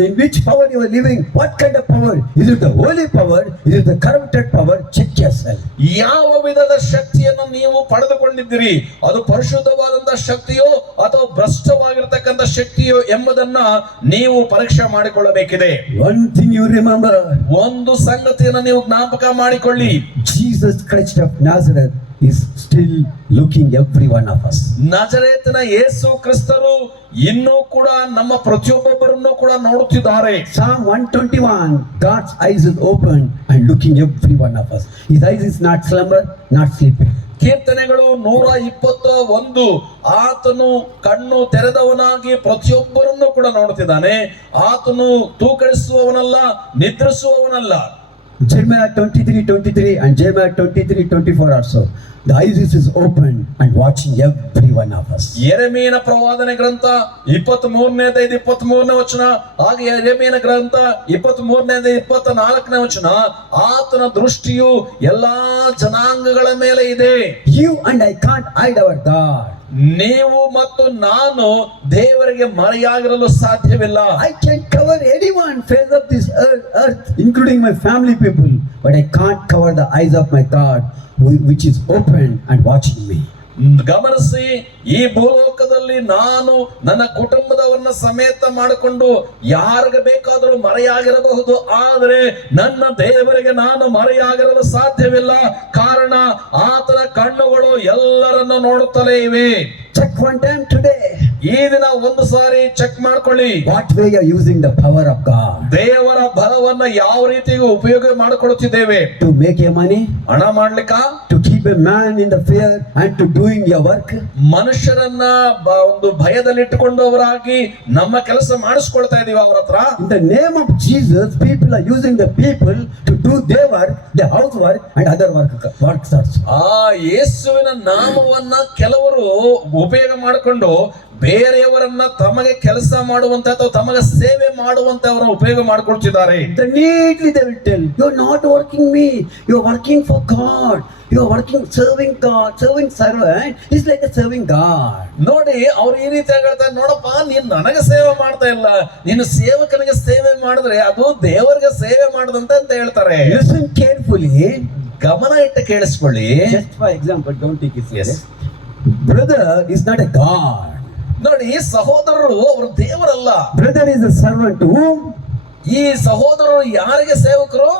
in which power you are living? What kind of power? Is it the holy power? Is it the corrupted power? Check yourself. ಯಾವ ವಿಧದ ಶಕ್ತಿಯನ್ನು ನೀವು ಪಡೆದುಕೊಂಡಿದ್ದೀರಿ? ಅದು ಪರಿಶುದ್ಧವಾದಂತಹ ಶಕ್ತಿಯೋ ಅಥವಾ ಭ್ರಷ್ಟವಾಗಿರತಕ್ಕಂಥ ಶಕ್ತಿಯೋ ಎಂಬುದನ್ನ ನೀವು ಪರೀಕ್ಷೆ ಮಾಡಿಕೊಳ್ಳಬೇಕಿದೆ. One thing you remember. ಒಂದು ಸಂಗತಿಯನ್ನು ನೀವು ಜ್ಞಾಪಕ ಮಾಡಿಕೊಳ್ಳಿ. Jesus Christ of Nazareth is still looking every one of us. ನಜರೇತಿನ ಯೇಸು ಕ್ರಿಸ್ತರು ಇನ್ನೂ ಕೂಡ ನಮ್ಮ ಪ್ರತಿಯೊಬ್ಬೊಬ್ಬರನ್ನು ಕೂಡ ನೋಡುತ್ತಿದ್ದಾರೆ. Psalm 121, God's eyes is open and looking every one of us. His eyes is not slumber, not sleeping. ಕೀರ್ತನೆಗಳು 121, ಆತನು ಕಣ್ಣು ತೆರೆದವನಾಗಿ ಪ್ರತಿಯೊಬ್ಬರನ್ನು ಕೂಡ ನೋಡುತ್ತಿದ್ದಾನೆ. ಆತನು ತೂಕಡಿಸುವವನಲ್ಲ, ನಿದ್ರಿಸುವವನಲ್ಲ. Jeremiah 23:23 and Jeremiah 23:24 also. The eyes is open and watching every one of us. ಯೆರೆಮೀಯನ ಪ್ರವಾದನೆ ಗ್ರಂಥ 23:23 ವಚನ, ಹಾಗೆ ಯೆರೆಮೀಯನ ಗ್ರಂಥ 23:24 ವಚನ, ಆತನ ದೃಷ್ಟಿಯು ಎಲ್ಲಾ ಜನಾಂಗಗಳ ಮೇಲೆ ಇದೆ. You and I can't hide our God. ನೀವು ಮತ್ತು ನಾನು ದೇವರಿಗೆ ಮರೆಯಾಗಿರಲು ಸಾಧ್ಯವಿಲ್ಲ. I can cover anyone face of this earth, including my family people, but I can't cover the eyes of my God, which is open and watching me. ಗಮನಿಸಿ, ಈ ಭೂಲೋಕದಲ್ಲಿ ನಾನು ನನ್ನ ಕುಟುಂಬದವರನ್ನ ಸಮೇತ ಮಾಡಿಕೊಂಡು ಯಾರಿಗೆ ಬೇಕಾದರೂ ಮರೆಯಾಗಿರಬಹುದು, ಆದರೆ ನನ್ನ ದೇವರಿಗೆ ನಾನು ಮರೆಯಾಗಿರಲು ಸಾಧ್ಯವಿಲ್ಲ. ಕಾರಣ ಆತನ ಕಣ್ಣುಗಳು ಎಲ್ಲರನ್ನು ನೋಡುತ್ತಲೇ ಇವೆ. Check one time today. ಈ ದಿನ ಒಂದು ಸಾರಿ ಚೆಕ್ ಮಾಡ್ಕೊಳ್ಳಿ. What way you are using the power of God? ದೇವರ ಬಲವನ್ನ ಯಾವ ರೀತಿಗೆ ಉಪಯೋಗ ಮಾಡಿಕೊಳ್ಳುತ್ತಿದ್ದೇವೆ? To make your money? ಹಣ ಮಾಡ್ಲಿಕ್ಕ? To keep a man in the fear and to doing your work? ಮನುಷ್ಯರನ್ನ ಒಂದು ಭಯದಲ್ಲಿಟ್ಟುಕೊಂಡವರಾಗಿ ನಮ್ಮ ಕೆಲಸ ಮಾಡಿಸ್ಕೊಳ್ತಾ ಇದೀವಿ ಅವರ ಹತ್ರ. In the name of Jesus, people are using the people to do their work, their housework and other works also. ಯೇಸುವಿನ ನಾಮವನ್ನ ಕೆಲವರು ಉಪಯೋಗ ಮಾಡಿಕೊಂಡು ಬೇರೆಯವರನ್ನ ತಮಗೆ ಕೆಲಸ ಮಾಡುವಂತ ಅಥವಾ ತಮಗೆ ಸೇವೆ ಮಾಡುವಂತ ಅವರನ್ನು ಉಪಯೋಗ ಮಾಡಿಕೊಳ್ತಿದ್ದಾರೆ. Then neatly they will tell, you are not working me, you are working for God. You are working, serving God, serving servant is like a serving God. ನೋಡಿ, ಅವ್ರು ಈ ರೀತಿ ಹೇಳ್ತಾರೆ, ನೋಡಪ್ಪ ನೀನ್ ನನಗೆ ಸೇವೆ ಮಾಡ್ತಾ ಇಲ್ಲ, ನೀನು ಸೇವಕನಿಗೆ ಸೇವೆ ಮಾಡಿದ್ರೆ ಅದು ದೇವರಿಗೆ ಸೇವೆ ಮಾಡದಂತೆ ಅಂತ ಹೇಳ್ತಾರೆ. Listen carefully. ಗಮನ ಇಟ್ಟು ಕೇಳಿಸ್ಕೊಳ್ಳಿ. Just for example, don't take it serious. Brother is not a God. ನೋಡಿ, ಈ ಸಹೋದರರು ಅವರು ದೇವರಲ್ಲ. Brother is a servant to whom? ಈ ಸಹೋದರರು ಯಾರಿಗೆ ಸೇವಕರು?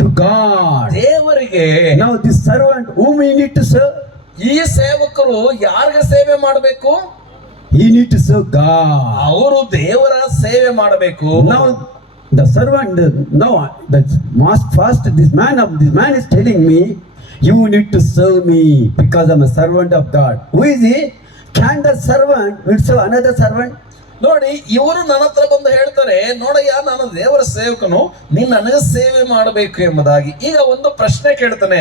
To God. ದೇವರಿಗೆ. Now this servant whom he need to serve? ಈ ಸೇವಕರು ಯಾರಿಗೆ ಸೇವೆ ಮಾಡಬೇಕು? He need to serve God. ಅವರು ದೇವರ ಸೇವೆ ಮಾಡಬೇಕು. Now the servant, now the this man is telling me, you need to serve me because I'm a servant of God. Who is he? Can the servant will serve another servant? ನೋಡಿ, ಇವರು ನನ್ನ ಹತ್ರ ಬಂದು ಹೇಳ್ತಾರೆ, ನೋಡಯ್ಯ ನಾನು ದೇವರ ಸೇವಕನು, ನೀನ್ ನನಗೆ ಸೇವೆ ಮಾಡಬೇಕು ಎಂಬುದಾಗಿ. ಈಗ ಒಂದು ಪ್ರಶ್ನೆ ಕೇಳ್ತಾನೆ,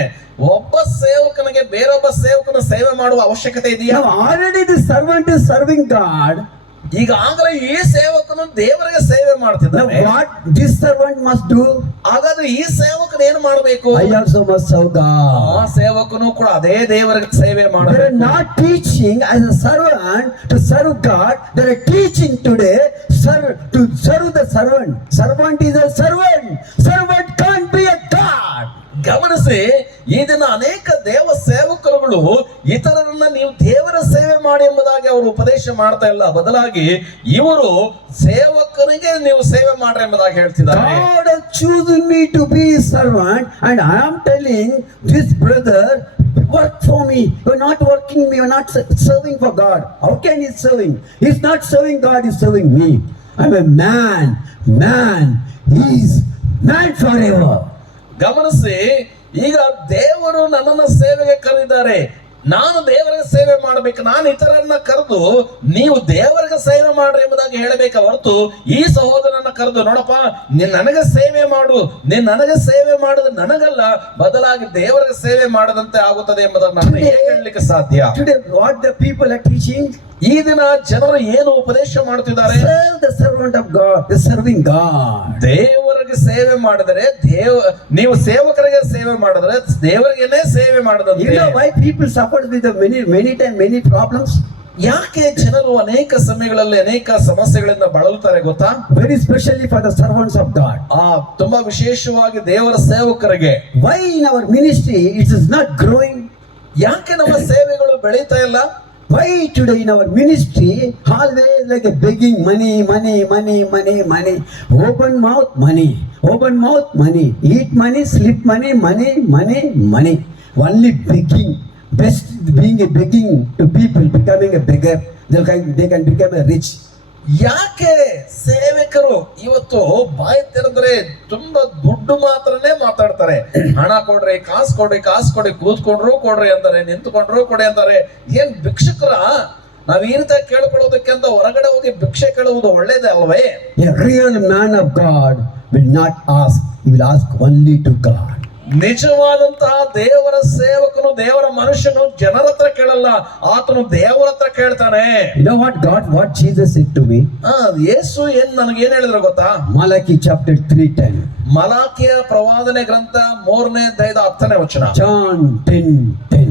ಒಬ್ಬ ಸೇವಕನಿಗೆ ಬೇರೊಬ್ಬ ಸೇವಕನ ಸೇವೆ ಮಾಡುವ ಅವಶ್ಯಕತೆ ಇದೆಯಾ? Now already the servant is serving God. ಈಗಾಗಲೇ ಈ ಸೇವಕನು ದೇವರಿಗೆ ಸೇವೆ ಮಾಡ್ತಿದ್ದಾನೆ. Now what this servant must do? ಹಾಗಾದ್ರೆ ಈ ಸೇವಕನು ಏನು ಮಾಡಬೇಕು? I also must serve God. ಆ ಸೇವಕನು ಕೂಡ ಅದೇ ದೇವರಿಗೆ ಸೇವೆ They are ಮಾಡಬೇಕು. not teaching as a servant to serve God. They are teaching today to serve the servant. Servant is a servant. Servant can't be a God. ಗಮನಿಸಿ, ಈ ದಿನ ಅನೇಕ ದೇವ ಸೇವಕರುಗಳು ಇತರರನ್ನ ನೀವು ದೇವರ ಸೇವೆ ಮಾಡಿ ಎಂಬುದಾಗಿ ಅವರು ಉಪದೇಶ ಮಾಡ್ತಾ ಇಲ್ಲ. ಬದಲಾಗಿ ಇವರು ಸೇವಕನಿಗೆ ನೀವು ಸೇವೆ ಮಾಡ್ರಿ ಎಂಬುದಾಗಿ ಹೇಳ್ತಿದ್ದಾರೆ. God has chosen me to be his servant, and I am telling this brother, work for me. You're not working me, you're not serving for God. How can he serving? He's not serving God, he's serving me. I'm a man. He's man forever. ಗಮನಿಸಿ, ಈಗ ದೇವರು ನನ್ನನ್ನು ಸೇವೆಗೆ ಕರೆದಿದ್ದಾರೆ, ನಾನು ದೇವರಿಗೆ ಸೇವೆ ಮಾಡಬೇಕು. ನಾನು ಇತರರನ್ನ ಕರೆದು ನೀವು ದೇವರಿಗೆ ಸೇವೆ ಮಾಡ್ರಿ ಎಂಬುದಾಗಿ ಹೇಳಬೇಕ ಹೊರತು ಈ ಸಹೋದರನ ಕರೆದು ನೋಡಪ್ಪ ನೀನ್ ನನಗೆ ಸೇವೆ ಮಾಡು, ನೀನ್ ನನಗೆ ಸೇವೆ ಮಾಡಿದ್ರೆ ನನಗಲ್ಲ, ಬದಲಾಗಿ ದೇವರಿಗೆ ಸೇವೆ ಮಾಡದಂತೆ ಆಗುತ್ತದೆ ಎಂಬುದನ್ನು ನಾನು ಹೇಗೆ ಹೇಳಲಿಕ್ಕೆ ಸಾಧ್ಯ? Today what the people are teaching? ಈ ದಿನ ಜನರು ಏನು ಉಪದೇಶ ಮಾಡುತ್ತಿದ್ದಾರೆ? Serve the servant of God, the serving God. ದೇವರಿಗೆ ಸೇವೆ ಮಾಡಿದರೆ ನೀವು ಸೇವಕರಿಗೆ ಸೇವೆ ಮಾಡಿದ್ರೆ ದೇವರಿಗೇನೆ ಸೇವೆ ಮಾಡದಂತೆ. You know why people suffer with the many problems? ಯಾಕೆ ಜನರು ಅನೇಕ ಸಮಯಗಳಲ್ಲಿ ಅನೇಕ ಸಮಸ್ಯೆಗಳಿಂದ ಬಳಲುತ್ತಾರೆ ಗೊತ್ತಾ? Very specially for the servants of God. ತುಂಬಾ ವಿಶೇಷವಾಗಿ ದೇವರ ಸೇವಕರಿಗೆ. Why in our ministry it is not growing? ಯಾಕೆ ನಮ್ಮ ಸೇವೆಗಳು ಬೆಳೀತಾ ಇಲ್ಲ? Why today in our ministry always like a begging money? Open mouth money, eat money, sleep money. Only begging. Best being a begging to people, becoming a beggar. They can become a rich. ಯಾಕೆ ಸೇವಕರು ಇವತ್ತು ಬಾಯಿ ತೆರೆದ್ರೆ ತುಂಬಾ ದುಡ್ಡು ಮಾತ್ರನೇ ಮಾತಾಡ್ತಾರೆ? ಹಣ ಕೊಡ್ರಿ, ಕಾಸು ಕೊಡ್ರಿ, ಕೂತ್ಕೊಂಡ್ರು ಕೊಡ್ರಿ ಅಂತಾರೆ, ನಿಂತ್ಕೊಂಡ್ರು ಕೊಡಿ ಅಂತಾರೆ. ಏನ್ ಭಿಕ್ಷುಕರ? ನಾವ್ ಈ ರೀತಿ ಕೇಳ್ಕೊಳ್ಳೋದಕ್ಕೆ ಅಂತ ಹೊರಗಡೆ ಹೋಗಿ ಭಿಕ್ಷೆ ಕೇಳುವುದು ಒಳ್ಳೇದೇ ಅಲ್ವೇ? A real man of God will not ask, he will ask only to God. ನಿಜವಾದಂತಹ ದೇವರ ಸೇವಕನು, ದೇವರ ಮನುಷ್ಯನು ಜನರ ಹತ್ರ ಕೇಳಲ್ಲ, ಆತನು ದೇವರ ಹತ್ರ ಕೇಳ್ತಾನೆ. You know what Jesus said to me? ಯೇಸು ನನಗೇನ್ ಹೇಳಿದ್ರು ಗೊತ್ತಾ? Malachi chapter 3:10. ಮಲಾಕಿಯ ಪ್ರವಾದನೆ ಗ್ರಂಥ 3ನೇ ಅಧ್ಯಾಯದ 10ನೇ ವಚನ. John 10:10.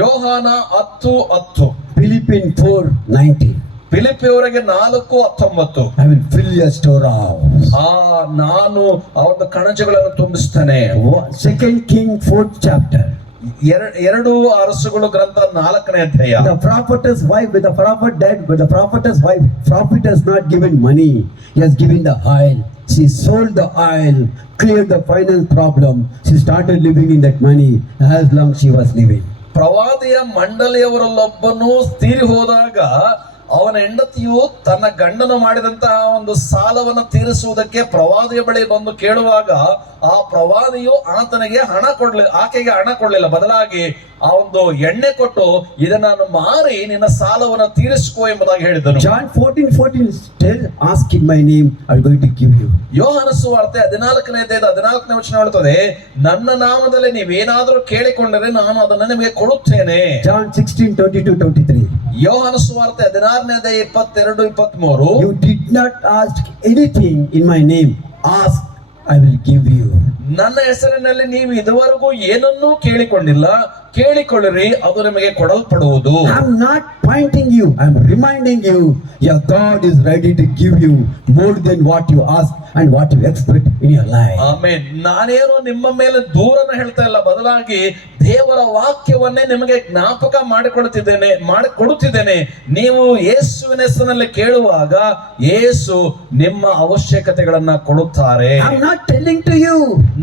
ಯೋಹಾನ 10:10. Philippians 4:19. ಫಿಲಿಪ್ಪಿಯವರಿಗೆ 4:19. I will fill your storehouse. ನಾನು ಅವನ ಕಣಜಗಳನ್ನು ತುಂಬಿಸ್ತೇನೆ. 2 Kings 4th chapter. 2 ಅರಸುಗಳು ಗ್ರಂಥ 4ನೇ ಅಧ್ಯಾಯ. The prophetess wife, with the prophet dead, but the prophetess wife, prophet has not given money, he has given the oil. She sold the oil, cleared the finance problem. She started living in that money as long she was living. ಪ್ರವಾದಿಯ ಮಂಡಳಿಯವರಲ್ಲೊಬ್ಬನು ತೀರಿ ಹೋದಾಗ ಅವನ ಹೆಂಡತಿಯು ತನ್ನ ಗಂಡನು ಮಾಡಿದಂತಹ ಒಂದು ಸಾಲವನ್ನು ತೀರಿಸುವುದಕ್ಕೆ ಪ್ರವಾದಿಯ ಬಳಿ ಬಂದು ಕೇಳುವಾಗ ಆ ಪ್ರವಾದಿಯು ಆತನಿಗೆ ಆಕೆಗೆ ಹಣ ಕೊಡ್ಲಿಲ್ಲ, ಬದಲಾಗಿ ಆ ಒಂದು ಎಣ್ಣೆ ಕೊಟ್ಟು ಇದನ್ನು ಮಾರಿ ನಿನ್ನ ಸಾಲವನ್ನು ತೀರಿಸಿಕೋ ಎಂಬುದಾಗಿ ಹೇಳಿದನು. John 14:14 tell, ask in my name, I am going to give you. ಯೋಹಾನ ಸುವಾರ್ತೆ 14ನೇ ಅಧ್ಯಾಯದ 14ನೇ ವಚನ ಹೇಳುತ್ತದೆ, ನನ್ನ ನಾಮದಲ್ಲಿ ನೀವೇನಾದರೂ ಕೇಳಿಕೊಂಡರೆ ನಾನು ಅದನ್ನು ನಿಮಗೆ ಕೊಡುತ್ತೇನೆ. John 16:22-23. ಯೋಹಾನ ಸುವಾರ್ತೆ 16ನೇ ಅಧ್ಯಾಯ 22-23. You did not ask anything in my name, ask, I will give you. ನನ್ನ ಹೆಸರಿನಲ್ಲಿ ನೀವು ಇದುವರೆಗೂ ಏನನ್ನೂ ಕೇಳಿಕೊಂಡಿಲ್ಲ, ಕೇಳಿಕೊಳ್ಳಿರಿ, ಅದು ನಿಮಗೆ ಕೊಡಲ್ಪಡುವುದು. I am not pointing you, I am reminding you, your God is ready to give you more than what you ask and what you expect in your life. Amen. ನಾನೇನು ನಿಮ್ಮ ಮೇಲೆ ದೂರನ ಹೇಳ್ತಾ ಇಲ್ಲ, ಬದಲಾಗಿ ದೇವರ ವಾಕ್ಯವನ್ನೇ ನಿಮಗೆ ಜ್ಞಾಪಕ ಮಾಡಿಕೊಡುತ್ತಿದ್ದೇನೆ. ನೀವು ಯೇಸುವಿನ ಹೆಸರಿನಲ್ಲಿ ಕೇಳುವಾಗ ಯೇಸು ನಿಮ್ಮ ಅವಶ್ಯಕತೆಗಳನ್ನ ಕೊಡುತ್ತಾರೆ. I am not telling to you.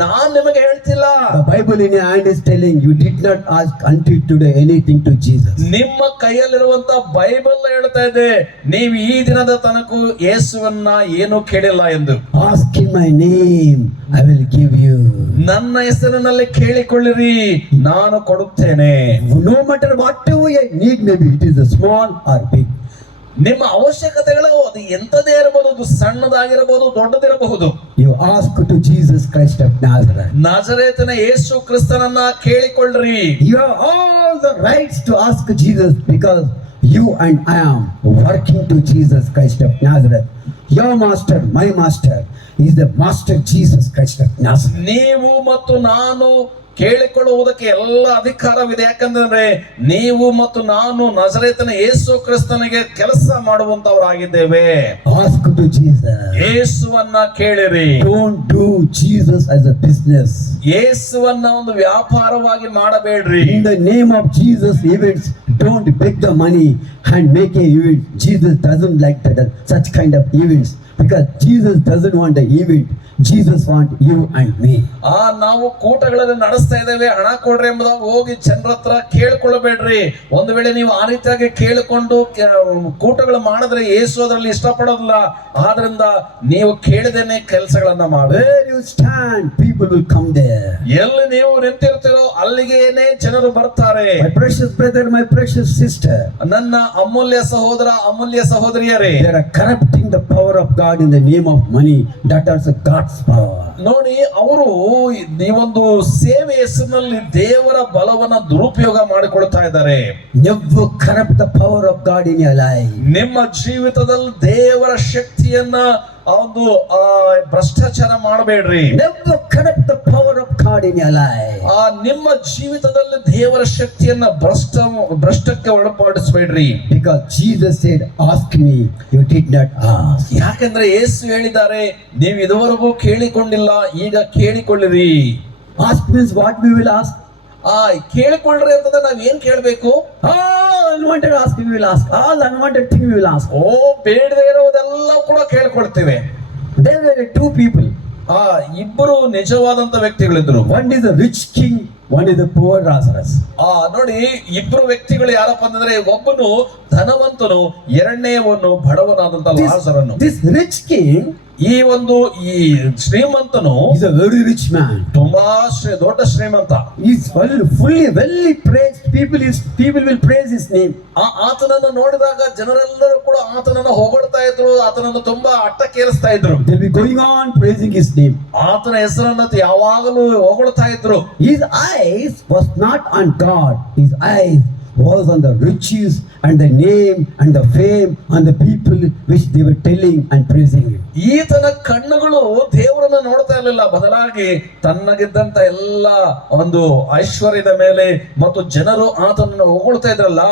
ನಾನ್ ನಿಮಗೆ ಹೇಳ್ತಿಲ್ಲ. The Bible in your hand is telling you did not ask until today anything to Jesus. ನಿಮ್ಮ ಕೈಯಲ್ಲಿರುವಂತ ಬೈಬಲ್ ಹೇಳ್ತಾ ಇದೆ, ನೀವು ಈ ದಿನದ ತನಕ ಯೇಸುವನ್ನ ಏನು ಕೇಳಿಲ್ಲ ಎಂದು. Ask in my name, I will give you. ನನ್ನ ಹೆಸರಿನಲ್ಲಿ ಕೇಳಿಕೊಳ್ಳಿರಿ, ನಾನು ಕೊಡುತ್ತೇನೆ. No matter whatever your need may be, it is a small or big. ನಿಮ್ಮ ಅವಶ್ಯಕತೆಗಳು ಅದು ಎಂತದೇ ಇರಬಹುದು, ಅದು ಸಣ್ಣದಾಗಿರಬಹುದು, ದೊಡ್ಡದಿರಬಹುದು. You ask to Jesus Christ of Nazareth. ನಾಜರೇತನ Yesu ಕ್ರಿಸ್ತನನ್ನ ಕೇಳಿಕೊಳ್ಳ್ರಿ. You have all the rights to ask Jesus because you and I am working to Jesus Christ of Nazareth. Your master, my master, is the master Jesus Christ of Nazareth. ನೀವು ಮತ್ತು ನಾನು ಕೇಳಿಕೊಳ್ಳುವುದಕ್ಕೆ ಎಲ್ಲ ಅಧಿಕಾರವಿದೆ. ಯಾಕಂದ್ರೆ ನೀವು ಮತ್ತು ನಾನು ನಜರೇತನ ಯೇಸು ಕ್ರಿಸ್ತನಿಗೆ ಕೆಲಸ ಮಾಡುವಂತವರಾಗಿದ್ದೇವೆ. Ask to Jesus. ಯೇಸುವನ್ನ ಕೇಳಿರಿ. Don't do Jesus as a business. ಯೇಸುವನ್ನ ಒಂದು ವ್ಯಾಪಾರವಾಗಿ ಮಾಡಬೇಡ್ರಿ. In the name of Jesus events, don't beg the money and make a event. Jesus doesn't like that, such kind of events, because Jesus doesn't want the event. Jesus want you and me. ನಾವು ಕೂಟಗಳನ್ನು ನಡೆಸ್ತಾ ಇದ್ದೇವೆ, ಹಣ ಕೊಡ್ರಿ ಎಂಬುದಾಗಿ ಹೋಗಿ ಜನರ ಹತ್ರ ಕೇಳ್ಕೊಳ್ಬೇಡ್ರಿ. ಒಂದು ವೇಳೆ ನೀವು ಆ ರೀತಿಯಾಗಿ ಕೇಳಿಕೊಂಡು ಕೂಟಗಳು ಮಾಡಿದ್ರೆ ಯೇಸು ಅದರಲ್ಲಿ ಇಷ್ಟಪಡೋದಿಲ್ಲ. ಆದ್ರಿಂದ ನೀವು ಕೇಳದೇನೆ ಕೆಲಸಗಳನ್ನ ಮಾಡಿ. Where you stand, people will come there. ಎಲ್ಲಿ ನೀವು ನಿಂತಿರ್ತೀರೋ ಅಲ್ಲಿಗೇನೆ ಜನರು ಬರ್ತಾರೆ. My precious brother, my precious sister, ನನ್ನ ಅಮೂಲ್ಯ ಸಹೋದರ, ಅಮೂಲ್ಯ ಸಹೋದರಿಯರೇ, they are corrupting the power of God in the name of money. That is God's power. ನೋಡಿ, ಅವರು ಈ ಒಂದು ಸೇವೆ ಹೆಸರಿನಲ್ಲಿ ದೇವರ ಬಲವನ್ನ ದುರುಪಯೋಗ ಮಾಡಿಕೊಳ್ತಾ ಇದ್ದಾರೆ. Never corrupt the power of God in your life. ನಿಮ್ಮ ಜೀವಿತದಲ್ಲಿ ದೇವರ ಶಕ್ತಿಯನ್ನ ಒಂದು ಭ್ರಷ್ಟಾಚಾರ ಮಾಡಬೇಡ್ರಿ. Never corrupt the power of God in your life. ನಿಮ್ಮ ಜೀವಿತದಲ್ಲಿ ದೇವರ ಶಕ್ತಿಯನ್ನ ಭ್ರಷ್ಟಕ್ಕೆ ಒಳಪಡಿಸಬೇಡ್ರಿ. Because Jesus said, ask me, you did not ask. ಯಾಕಂದ್ರೆ ಯೇಸು ಹೇಳಿದ್ದಾರೆ, ನೀವು ಇದುವರೆಗೂ ಕೇಳಿಕೊಂಡಿಲ್ಲ, ಈಗ ಕೇಳಿಕೊಳ್ಳಿರಿ. Ask means what we will ask. ಕೇಳಿಕೊಳ್ಳ್ರಿ ಅಂತಂದ್ರೆ ನಾವ್ ಏನ್ ಕೇಳ್ಬೇಕು? All unwanted ask we will ask. All unwanted thing we will ask. ಬೇಡದೇ ಇರೋದೆಲ್ಲ ಕೂಡ ಕೇಳ್ಕೊಳ್ತೇವೆ. There were two people. ಇಬ್ಬರು ನಿಜವಾದಂತ ವ್ಯಕ್ತಿಗಳಿದ್ರು. One is a rich king, one is a poor Lazarus. ನೋಡಿ, ಇಬ್ರು ವ್ಯಕ್ತಿಗಳು ಯಾರಪ್ಪ ಅಂತಂದ್ರೆ, ಒಬ್ಬನು ಧನವಂತನು, ಎರಡನೇವನು ಬಡವನಾದಂತ ಲಾಜರನು. This rich king, ಈ ಶ್ರೀಮಂತನು, is a very rich man. ತುಂಬಾ ದೊಡ್ಡ ಶ್ರೀಮಂತ. He is fully praised. People will praise his name. ಆತನನ್ನು ನೋಡಿದಾಗ ಜನರೆಲ್ಲರೂ ಕೂಡ ಆತನನ್ನು ಹೊಗಳ್ತಾ ಇದ್ರು, ಆತನನ್ನು ತುಂಬಾ ಅಟ್ಟಕ್ಕೇರಿಸ್ತಾ ಇದ್ರು. They'll be going on praising his name. ಆತನ ಹೆಸರನ್ನು ಯಾವಾಗಲೂ ಹೊಗಳ್ತಾ ಇದ್ರು. His eyes was not on God. His eyes was on the riches and the name and the fame and the people which they were telling and praising him. ಈತನ ಕಣ್ಣುಗಳು ದೇವರನ್ನ ನೋಡ್ತಾ ಇರಲಿಲ್ಲ, ಬದಲಾಗಿ ತನ್ನಗಿದ್ದಂತ ಎಲ್ಲ ಒಂದು ಐಶ್ವರ್ಯದ ಮೇಲೆ ಮತ್ತು ಜನರು ಆತನನ್ನು ಹೊಗಳ್ತಾ ಇದ್ರಲ್ಲ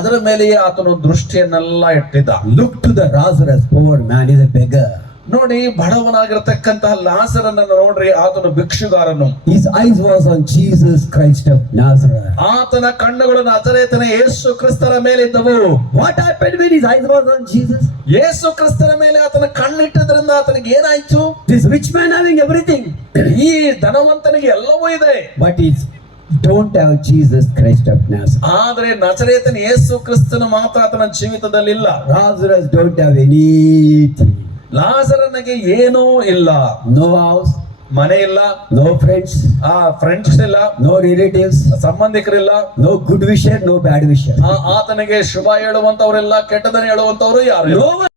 ಅದರ ಮೇಲೆಯೇ ಆತನು ದೃಷ್ಟಿಯನ್ನೆಲ್ಲ ಇಟ್ಟಿದ್ದ. Look to the Lazarus, poor man is a beggar. ನೋಡಿ, ಬಡವನಾಗಿರತಕ್ಕಂತಹ ಲಾಜರನನ್ನು ನೋಡ್ರಿ, ಆತನು ಭಿಕ್ಷುಗಾರನು. His eyes was on Jesus Christ of Nazareth. ಆತನ ಕಣ್ಣುಗಳು ನಜರೇತನ ಯೇಸು ಕ್ರಿಸ್ತರ ಮೇಲೆ ಇದ್ದವು. What happened when his eyes was on Jesus? ಯೇಸು ಕ್ರಿಸ್ತರ ಮೇಲೆ ಆತನ ಕಣ್ಣಿಟ್ಟದ್ರಿಂದ ಆತನಿಗೆ ಏನಾಯ್ತು? This rich man having everything, ಈ ಧನವಂತನಿಗೆ ಎಲ್ಲವೂ ಇದೆ, but he don't have Jesus Christ of Nazareth. ಆದ್ರೆ ನಜರೇತನ ಯೇಸು ಕ್ರಿಸ್ತನ ಮಾತ್ರ ಆತನ ಜೀವಿತದಲ್ಲಿ ಇಲ್ಲ. Lazarus don't have anything. ಲಾಜರನಿಗೆ ಏನೂ ಇಲ್ಲ. No house, ಮನೆ ಇಲ್ಲ, no friends, ಫ್ರೆಂಡ್ಸ್ ಇಲ್ಲ, no relatives, ಸಂಬಂಧಿಕರಿಲ್ಲ, no good wisher, no bad wisher. ಆತನಿಗೆ ಶುಭ ಹೇಳುವಂತವರಿಲ್ಲ, ಕೆಟ್ಟದನ್ನ ಹೇಳುವಂತವರು ಯಾರು ಇಲ್ಲ. No one